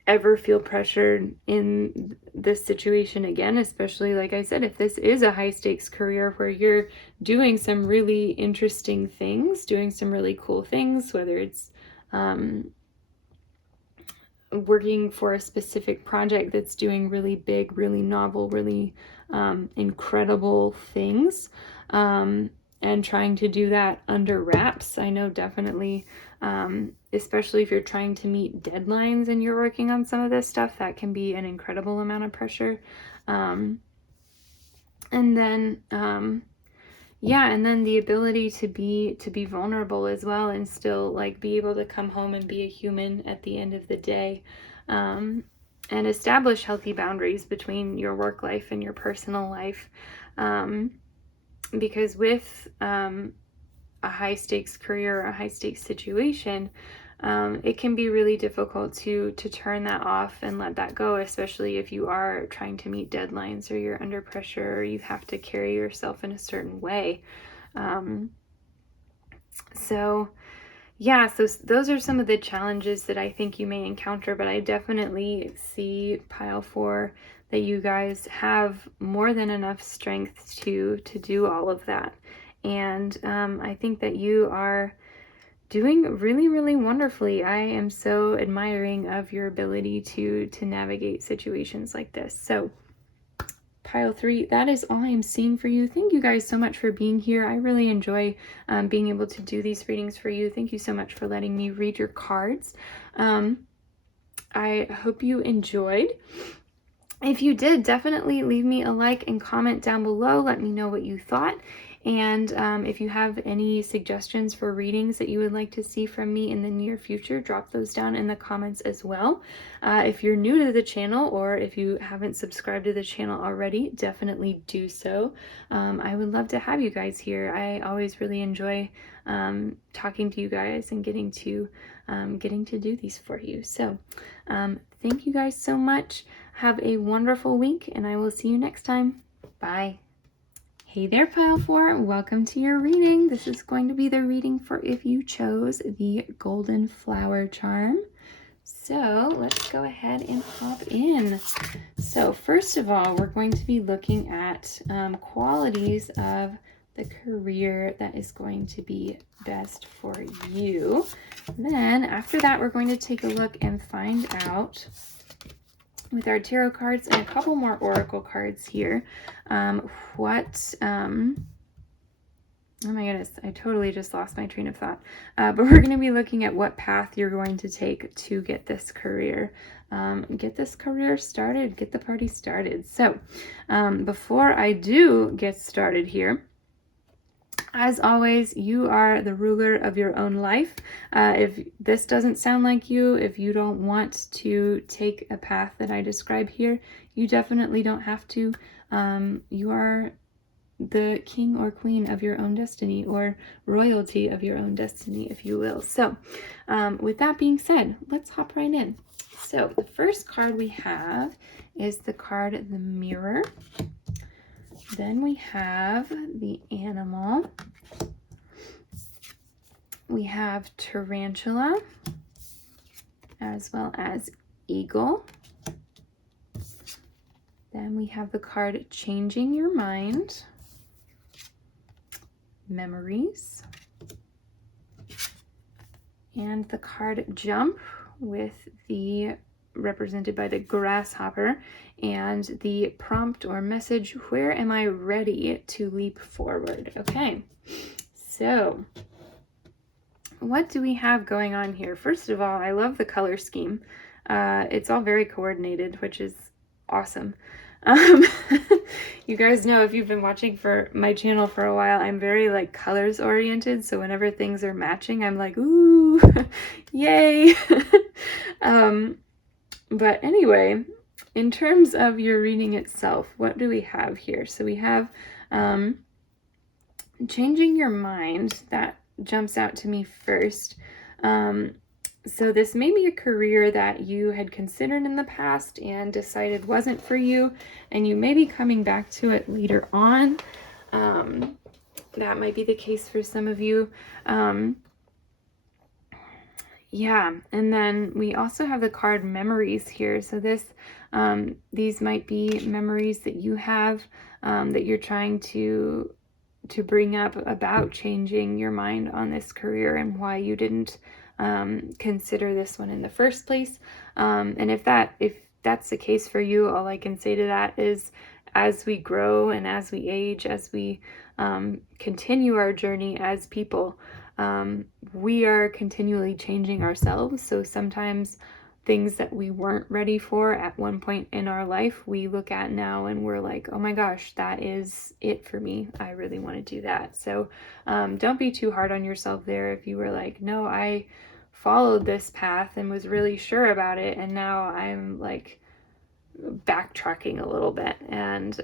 ever feel pressured in this situation again, especially, like I said, if this is a high stakes career where you're doing some really interesting things, doing some really cool things, whether it's working for a specific project that's doing really big, really novel, really incredible things, and trying to do that under wraps. I know definitely, especially if you're trying to meet deadlines and you're working on some of this stuff, that can be an incredible amount of pressure. And then the ability to be vulnerable as well, and still, like, be able to come home and be a human at the end of the day, and establish healthy boundaries between your work life and your personal life. Because with a high stakes career, a high stakes situation, it can be really difficult to turn that off and let that go, especially if you are trying to meet deadlines, or you're under pressure, or you have to carry yourself in a certain way. So those are some of the challenges that I think you may encounter, but I definitely see, pile 4, that you guys have more than enough strength to do all of that. And I think that you are doing really, really wonderfully. I am so admiring of your ability to navigate situations like this. So pile 3, that is all I'm seeing for you. Thank you guys so much for being here. I really enjoy being able to do these readings for you. Thank you so much for letting me read your cards. I hope you enjoyed. If you did, definitely leave me a like and comment down below. Let me know what you thought. And if you have any suggestions for readings that you would like to see from me in the near future, drop those down in the comments as well. If you're new to the channel, or if you haven't subscribed to the channel already, definitely do so. I would love to have you guys here. I always really enjoy talking to you guys and getting to do these for you. So thank you guys so much. Have a wonderful week, and I will see you next time. Bye. Hey there, pile 4. Welcome to your reading. This is going to be the reading for if you chose the golden flower charm. So let's go ahead and hop in. So first of all, we're going to be looking at qualities of the career that is going to be best for you. Then after that, we're going to take a look and find out, with our tarot cards and a couple more oracle cards here, oh my goodness, I totally just lost my train of thought. But we're going to be looking at what path you're going to take to get this career started, get the party started. So before I do get started here, as always, you are the ruler of your own life. If this doesn't sound like you, if you don't want to take a path that I describe here, you definitely don't have to. You are the king or queen of your own destiny, or royalty of your own destiny, if you will. So with that being said, let's hop right in. So the first card we have is the card, the Mirror. Then we have the Animal. We have Tarantula, as well as Eagle. Then we have the card Changing Your Mind, Memories, and the card Jump, with the represented by the grasshopper, and the prompt or message, where am I ready to leap forward? Okay, So what do we have going on here? First of all, I love the color scheme. It's all very coordinated, which is awesome. You guys know, if you've been watching for my channel for a while, I'm very like colors oriented. So whenever things are matching, I'm like, ooh, yay. But anyway, in terms of your reading itself, what do we have here? So we have changing your mind. That jumps out to me first. So this may be a career that you had considered in the past and decided wasn't for you, and you may be coming back to it later on. That might be the case for some of you. Yeah, and then we also have the card memories here. So these might be memories that you have that you're trying to bring up about changing your mind on this career and why you didn't consider this one in the first place. And if that's the case for you, all I can say to that is, as we grow and as we age, as we continue our journey as people, we are continually changing ourselves. So sometimes things that we weren't ready for at one point in our life, we look at now and we're like, oh my gosh, that is it for me. I really want to do that. So don't be too hard on yourself there if you were like, no, I followed this path and was really sure about it, and now I'm like backtracking a little bit and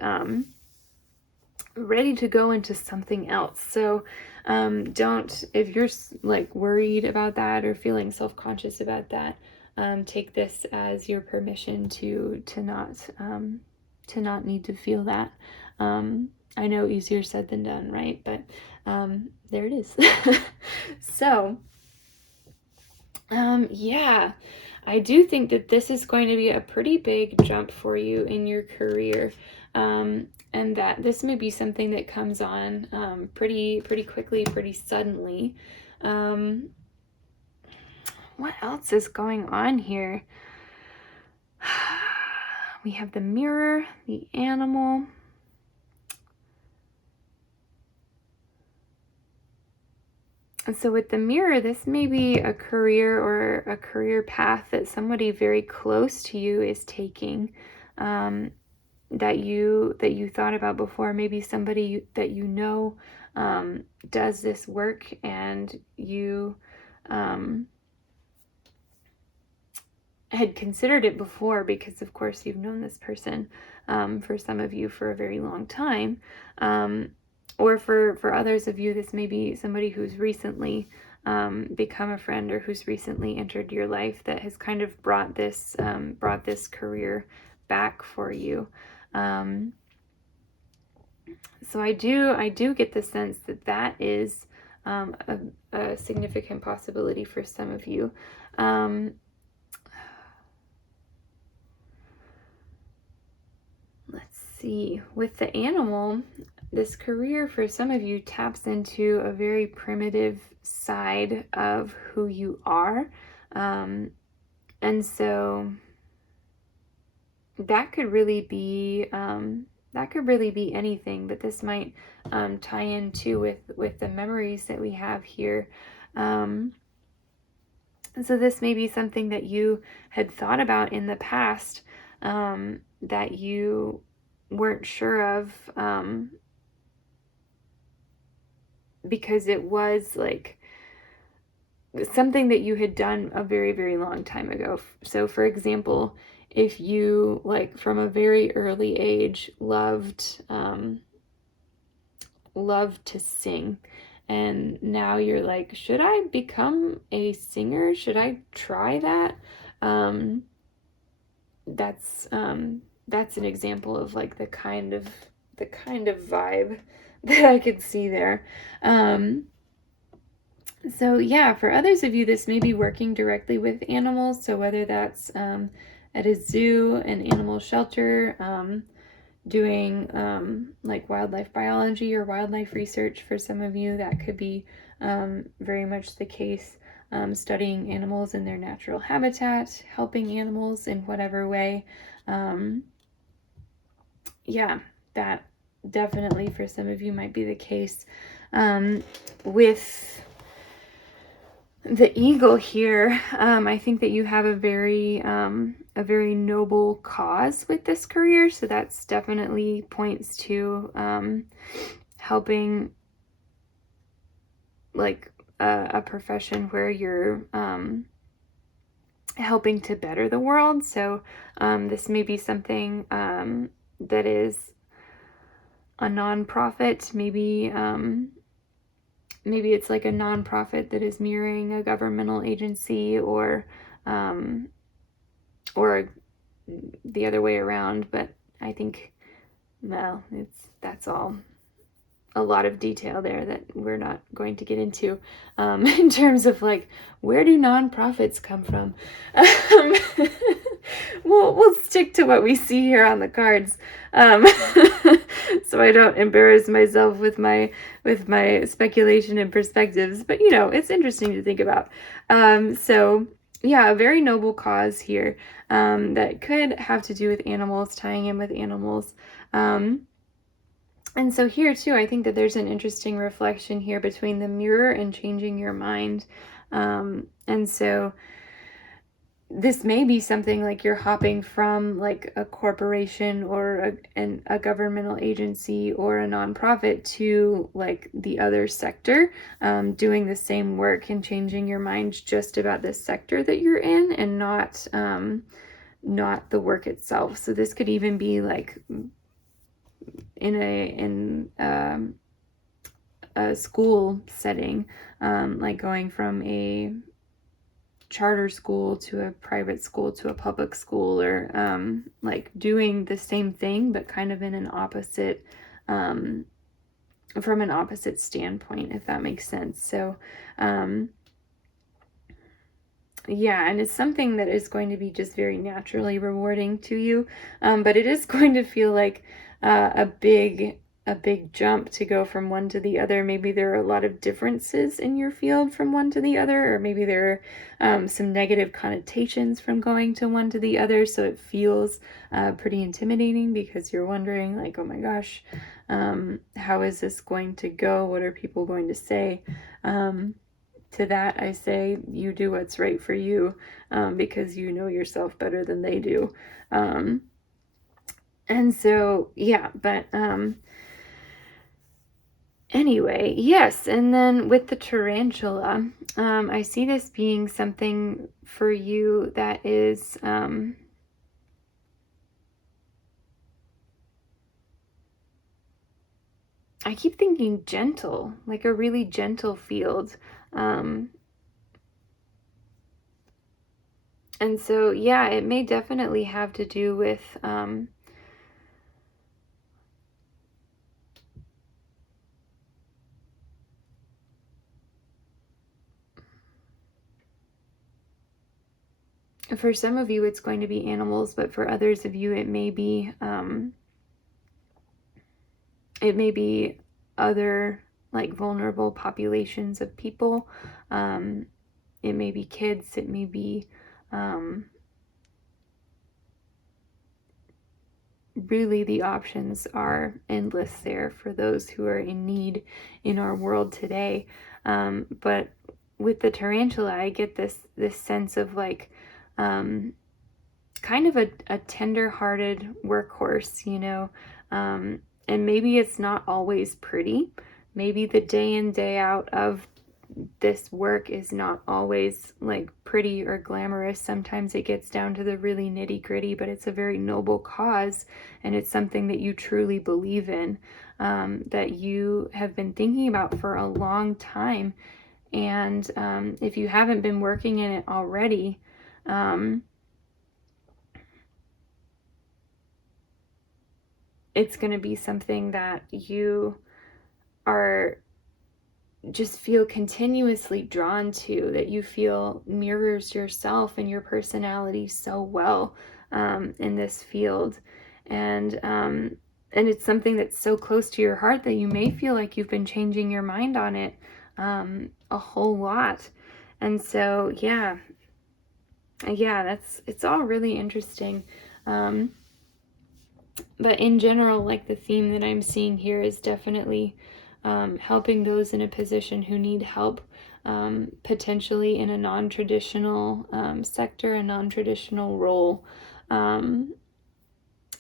ready to go into something else. So don't, if you're like worried about that or feeling self-conscious about that, take this as your permission to not need to feel that. I know easier said than done, right? But there it is. So yeah, I do think that this is going to be a pretty big jump for you in your career. And that this may be something that comes on pretty quickly, pretty suddenly. What else is going on here? We have the mirror, the animal. And so with the mirror, this may be a career or a career path that somebody very close to you is taking. That you thought about before. Maybe somebody that you know does this work, and you had considered it before because, of course, you've known this person for some of you for a very long time. Or for others of you, this may be somebody who's recently become a friend or who's recently entered your life that has kind of brought this career back for you. So I do get the sense that is a significant possibility for some of you. Let's see. With the animal, this career for some of you taps into a very primitive side of who you are. And so that could really be anything, but this might tie in too with the memories that we have here. And so this may be something that you had thought about in the past that you weren't sure of because it was like something that you had done a very, very long time ago. So for example, if you, like, from a very early age loved to sing, and now you're like, should I become a singer? Should I try that? That's an example of like the kind of vibe that I could see there. So yeah, for others of you, this may be working directly with animals. So whether that's at a zoo, an animal shelter, doing like wildlife biology or wildlife research for some of you, that could be very much the case. Studying animals in their natural habitat, helping animals in whatever way. Yeah, that definitely for some of you might be the case. With the eagle here, I think that you have a very noble cause with this career. So that's definitely points to helping, like a profession where you're helping to better the world. So this may be something that is a nonprofit, maybe maybe it's like a nonprofit that is mirroring a governmental agency, or the other way around. But I think, well, that's all a lot of detail there that we're not going to get into in terms of like, where do nonprofits come from? We'll stick to what we see here on the cards, so I don't embarrass myself with my speculation and perspectives. But you know, it's interesting to think about. So yeah, a very noble cause here that could have to do with animals, tying in with animals. And so here too, I think that there's an interesting reflection here between the mirror and changing your mind. And so this may be something like you're hopping from like a corporation or a governmental agency or a nonprofit to like the other sector, doing the same work and changing your mind just about this sector that you're in, and not the work itself. So this could even be like in a school setting, like going from a charter school to a private school to a public school, or like doing the same thing but kind of in an opposite, from an opposite standpoint, if that makes sense. So yeah, and it's something that is going to be just very naturally rewarding to you, but it is going to feel like a big jump to go from one to the other. Maybe there are a lot of differences in your field from one to the other, or maybe there are some negative connotations from going to one to the other, so it feels pretty intimidating because you're wondering like, oh my gosh, how is this going to go? What are people going to say? To that I say, you do what's right for you, because you know yourself better than they do. And so, yeah, but anyway, yes. And then with the tarantula, I see this being something for you that is, I keep thinking gentle, like a really gentle field. And so, yeah, it may definitely have to do with, for some of you, it's going to be animals, but for others of you, it may be other like vulnerable populations of people. It may be kids. It may be really, the options are endless there for those who are in need in our world today. But with the tarantula, I get this sense of like kind of a tender-hearted workhorse, you know. And maybe it's not always pretty. Maybe the day in, day out of this work is not always like pretty or glamorous. Sometimes it gets down to the really nitty-gritty, but it's a very noble cause, and it's something that you truly believe in, that you have been thinking about for a long time. And if you haven't been working in it already, it's going to be something that you are just feel continuously drawn to, that you feel mirrors yourself and your personality so well in this field. And it's something that's so close to your heart that you may feel like you've been changing your mind on it a whole lot. And so, yeah, it's all really interesting. But in general, like the theme that I'm seeing here is definitely helping those in a position who need help, potentially in a non-traditional sector, a non-traditional role,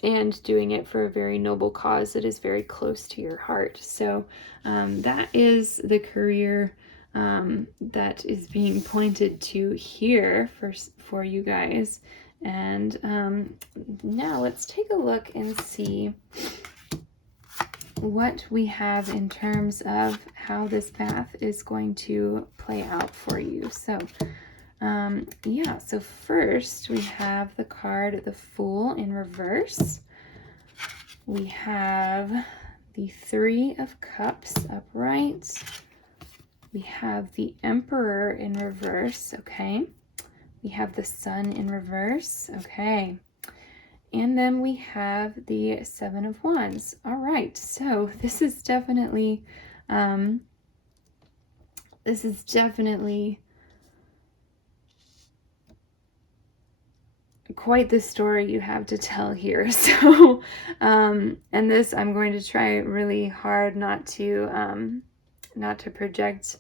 and doing it for a very noble cause that is very close to your heart. So that is the career that is being pointed to here for you guys. And now let's take a look and see what we have in terms of how this path is going to play out for you. So yeah, so first we have the card, the Fool in reverse. We have the Three of Cups upright. We have the Emperor in reverse, okay. We have the Sun in reverse, okay. And then we have the Seven of Wands. All right, so this is definitely quite the story you have to tell here. So and this, I'm going to try really hard not to project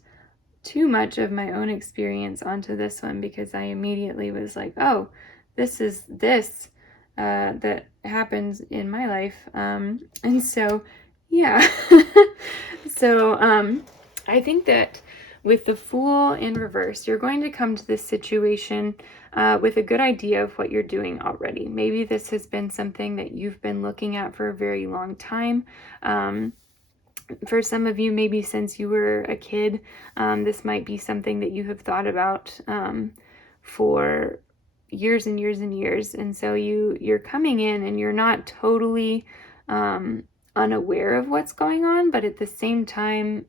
too much of my own experience onto this one, because I immediately was like, oh, this is this that happens in my life. And so yeah. So I think that with the Fool in reverse, you're going to come to this situation with a good idea of what you're doing already. Maybe this has been something that you've been looking at for a very long time. For some of you, maybe since you were a kid, this might be something that you have thought about for years and years and years. And so you're coming in and you're not totally unaware of what's going on, but at the same time,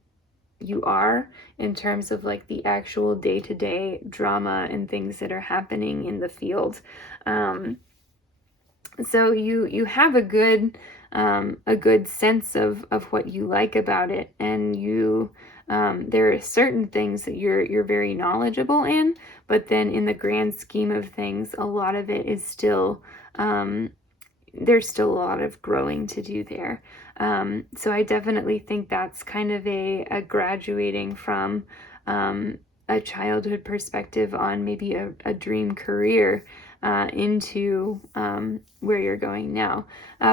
you are, in terms of like the actual day-to-day drama and things that are happening in the field. So you have a good sense of what you like about it, and you there are certain things that you're very knowledgeable in, but then in the grand scheme of things, a lot of it is still there's still a lot of growing to do there. So I definitely think that's kind of a graduating from a childhood perspective on maybe a dream career into where you're going now.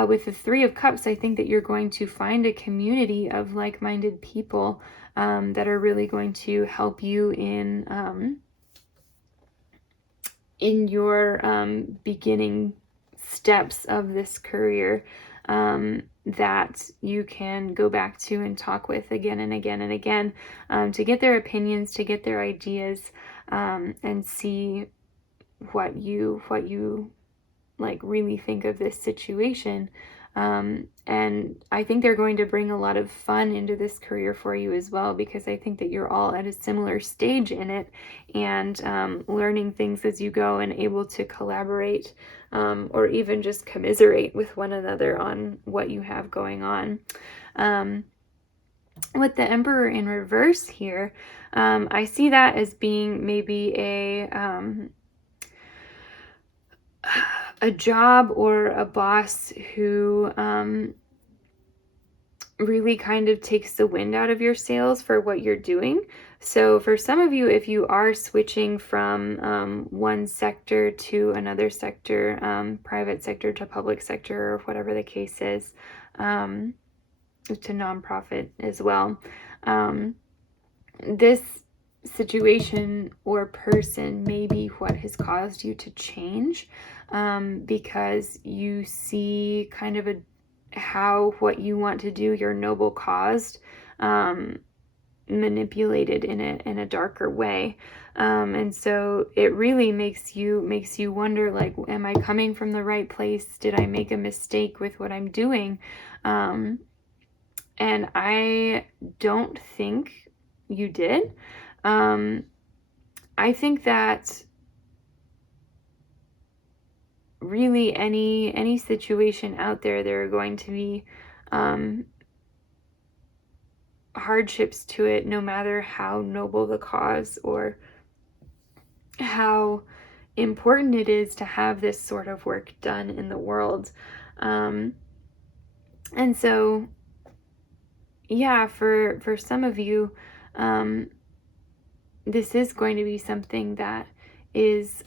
With the Three of Cups, I think that you're going to find a community of like-minded people that are really going to help you in your beginning steps of this career, that you can go back to and talk with again and again and again, to get their opinions, to get their ideas, and see what you like really think of this situation. And I think they're going to bring a lot of fun into this career for you as well, because I think that you're all at a similar stage in it, and learning things as you go and able to collaborate, or even just commiserate with one another on what you have going on. With the Emperor in reverse here, I see that as being maybe a job or a boss who really kind of takes the wind out of your sails for what you're doing. So for some of you, if you are switching from one sector to another sector, private sector to public sector, or whatever the case is, to nonprofit as well, this situation or person may be what has caused you to change, because you see kind of how what you want to do, your noble cause, manipulated in a darker way, and so it really makes you wonder, like, am I coming from the right place? Did I make a mistake with what I'm doing? And I don't think you did. I think that really any situation out there are going to be hardships to it, no matter how noble the cause or how important it is to have this sort of work done in the world. And so yeah, for some of you, um, this is going to be something that is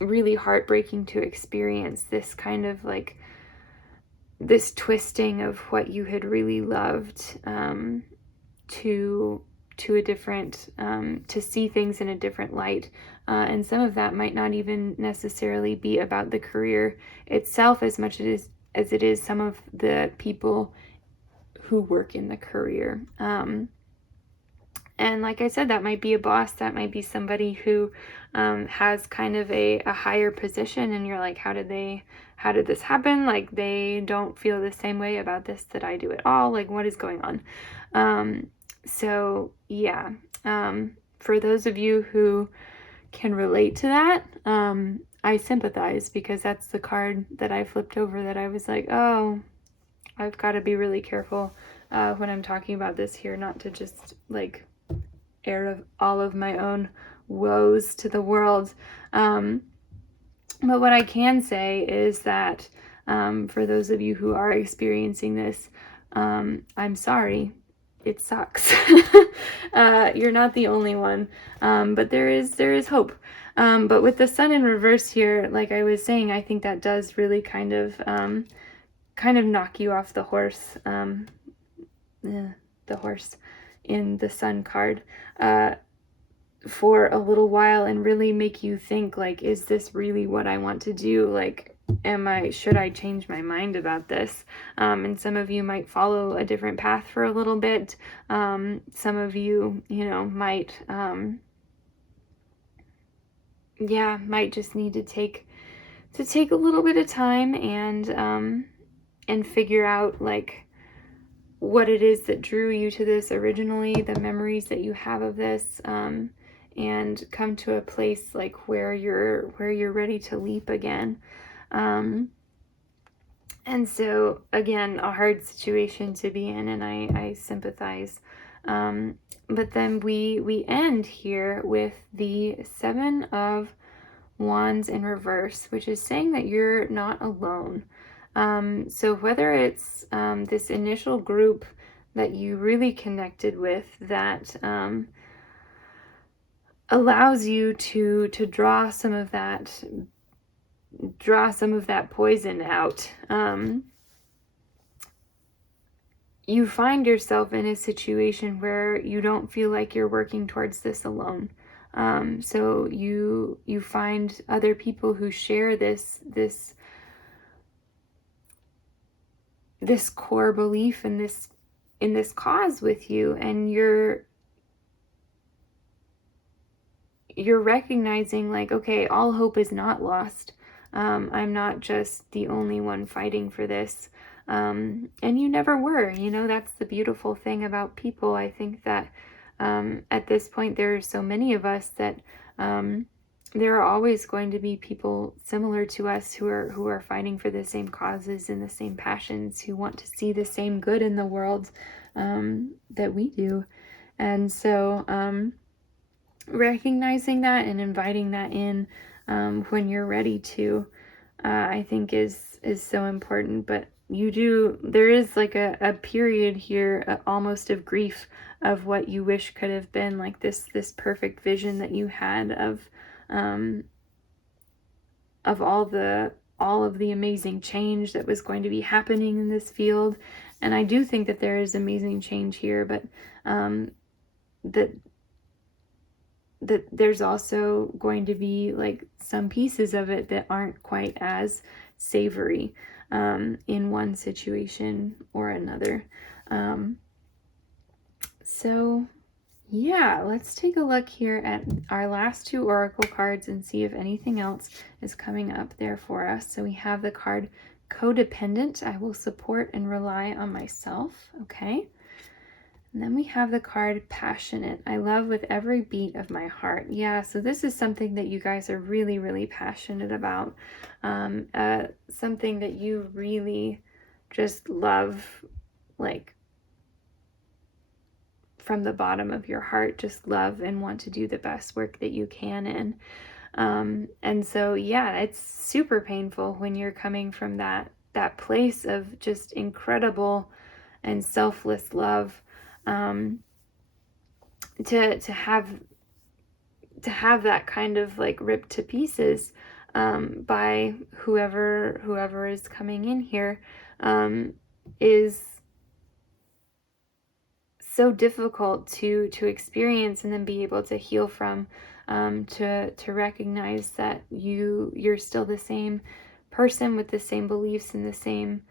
really heartbreaking to experience, this kind of like this twisting of what you had really loved, to a different, to see things in a different light. And some of that might not even necessarily be about the career itself as much as it is some of the people who work in the career. And like I said, that might be a boss, that might be somebody who has kind of a higher position, and you're like, how did this happen? Like, they don't feel the same way about this that I do at all. Like, what is going on? So yeah, for those of you who can relate to that, I sympathize, because that's the card that I flipped over that I was like, oh, I've got to be really careful when I'm talking about this here, not to just like air of all of my own woes to the world. But what I can say is that for those of you who are experiencing this, I'm sorry. It sucks. You're not the only one, but there is hope. But with the sun in reverse here, like I was saying, I think that does really kind of knock you off the horse. The horse in the sun card. For a little while, and really make you think, like, is this really what I want to do? Like, should I change my mind about this? And some of you might follow a different path for a little bit. Some of you, might, might just need to take a little bit of time and figure out, like, what it is that drew you to this originally, the memories that you have of this, and come to a place like where you're ready to leap again. And so again, a hard situation to be in, and I sympathize. But then we end here with the 7 of Wands in reverse, which is saying that you're not alone. So whether it's this initial group that you really connected with, that allows you to draw some of that poison out, you find yourself in a situation where you don't feel like you're working towards this alone. So you find other people who share this core belief in this cause with you, and you're recognizing, like, okay, all hope is not lost. I'm not just the only one fighting for this. And you never were. That's the beautiful thing about people. I think that at this point, there are so many of us that there are always going to be people similar to us who are fighting for the same causes and the same passions, who want to see the same good in the world that we do. And so recognizing that and inviting that in when you're ready to, I think is so important. But there is like a period here, almost of grief, of what you wish could have been, like this perfect vision that you had of all of the amazing change that was going to be happening in this field. And I do think that there is amazing change here, but that there's also going to be like some pieces of it that aren't quite as savory in one situation or another. So yeah, let's take a look here at our last 2 oracle cards and see if anything else is coming up there for us. So we have the card Codependent. I will support and rely on myself. Okay. And then we have the card Passionate. I love with every beat of my heart. Yeah, so this is something that you guys are really, really passionate about. Something that you really just love, like from the bottom of your heart, just love and want to do the best work that you can in. And so, yeah, it's super painful when you're coming from that that place of just incredible and selfless love, to have that kind of like ripped to pieces by whoever is coming in here, is so difficult to experience and then be able to heal from, to recognize that you're still the same person with the same beliefs and the same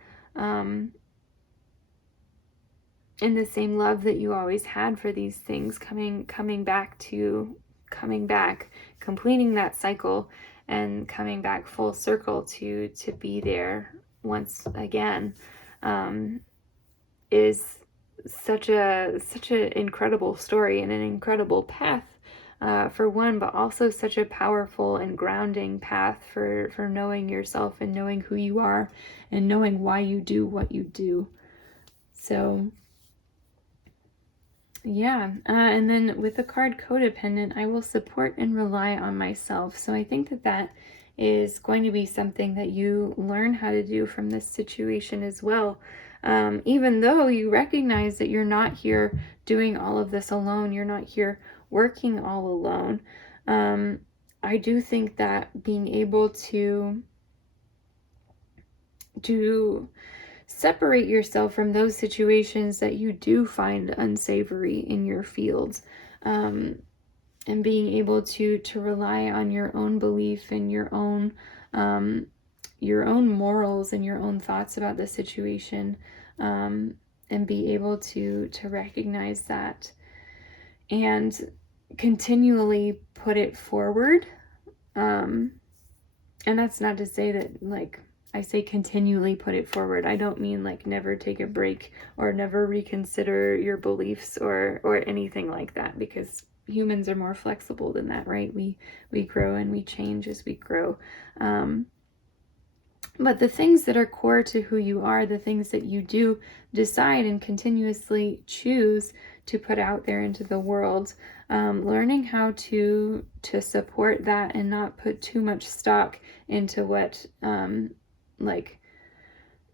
love that you always had for these things, coming back, completing that cycle and coming back full circle to be there once again, is such an incredible story and an incredible path, for one, but also such a powerful and grounding path for knowing yourself and knowing who you are and knowing why you do what you do. So yeah, and then with the card codependent, I will support and rely on myself. So I think that is going to be something that you learn how to do from this situation as well. Even though you recognize that you're not here doing all of this alone, you're not here working all alone. I do think that being able to separate yourself from those situations that you do find unsavory in your fields, and being able to rely on your own belief and your own morals and your own thoughts about the situation, and be able to recognize that and continually put it forward. And that's not to say that, like, I say continually put it forward. I don't mean like never take a break or never reconsider your beliefs or anything like that, because humans are more flexible than that, right? We grow and we change as we grow. But the things that are core to who you are, the things that you do decide and continuously choose to put out there into the world, learning how to support that and not put too much stock into what like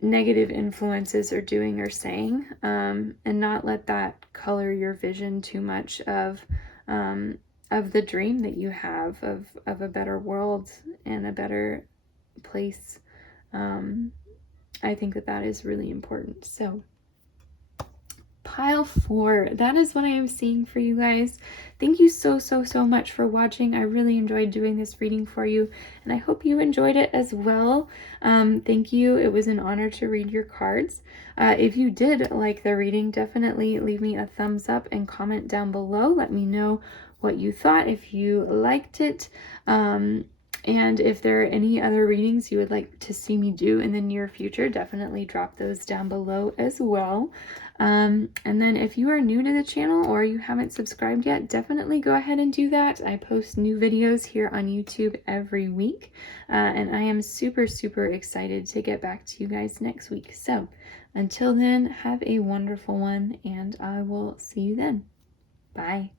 negative influences are doing or saying, and not let that color your vision too much of the dream that you have of a better world and a better place. I think that is really important. So pile 4, that is what I am seeing for you guys. Thank you so much for watching. I really enjoyed doing this reading for you, and I hope you enjoyed it as well. Thank you. It was an honor to read your cards. If you did like the reading, definitely leave me a thumbs up and comment down below. Let me know what you thought, if you liked it. And if there are any other readings you would like to see me do in the near future, definitely drop those down below as well. And then if you are new to the channel or you haven't subscribed yet, definitely go ahead and do that. I post new videos here on YouTube every week, and I am super excited to get back to you guys next week. So until then, have a wonderful one, and I will see you then. Bye.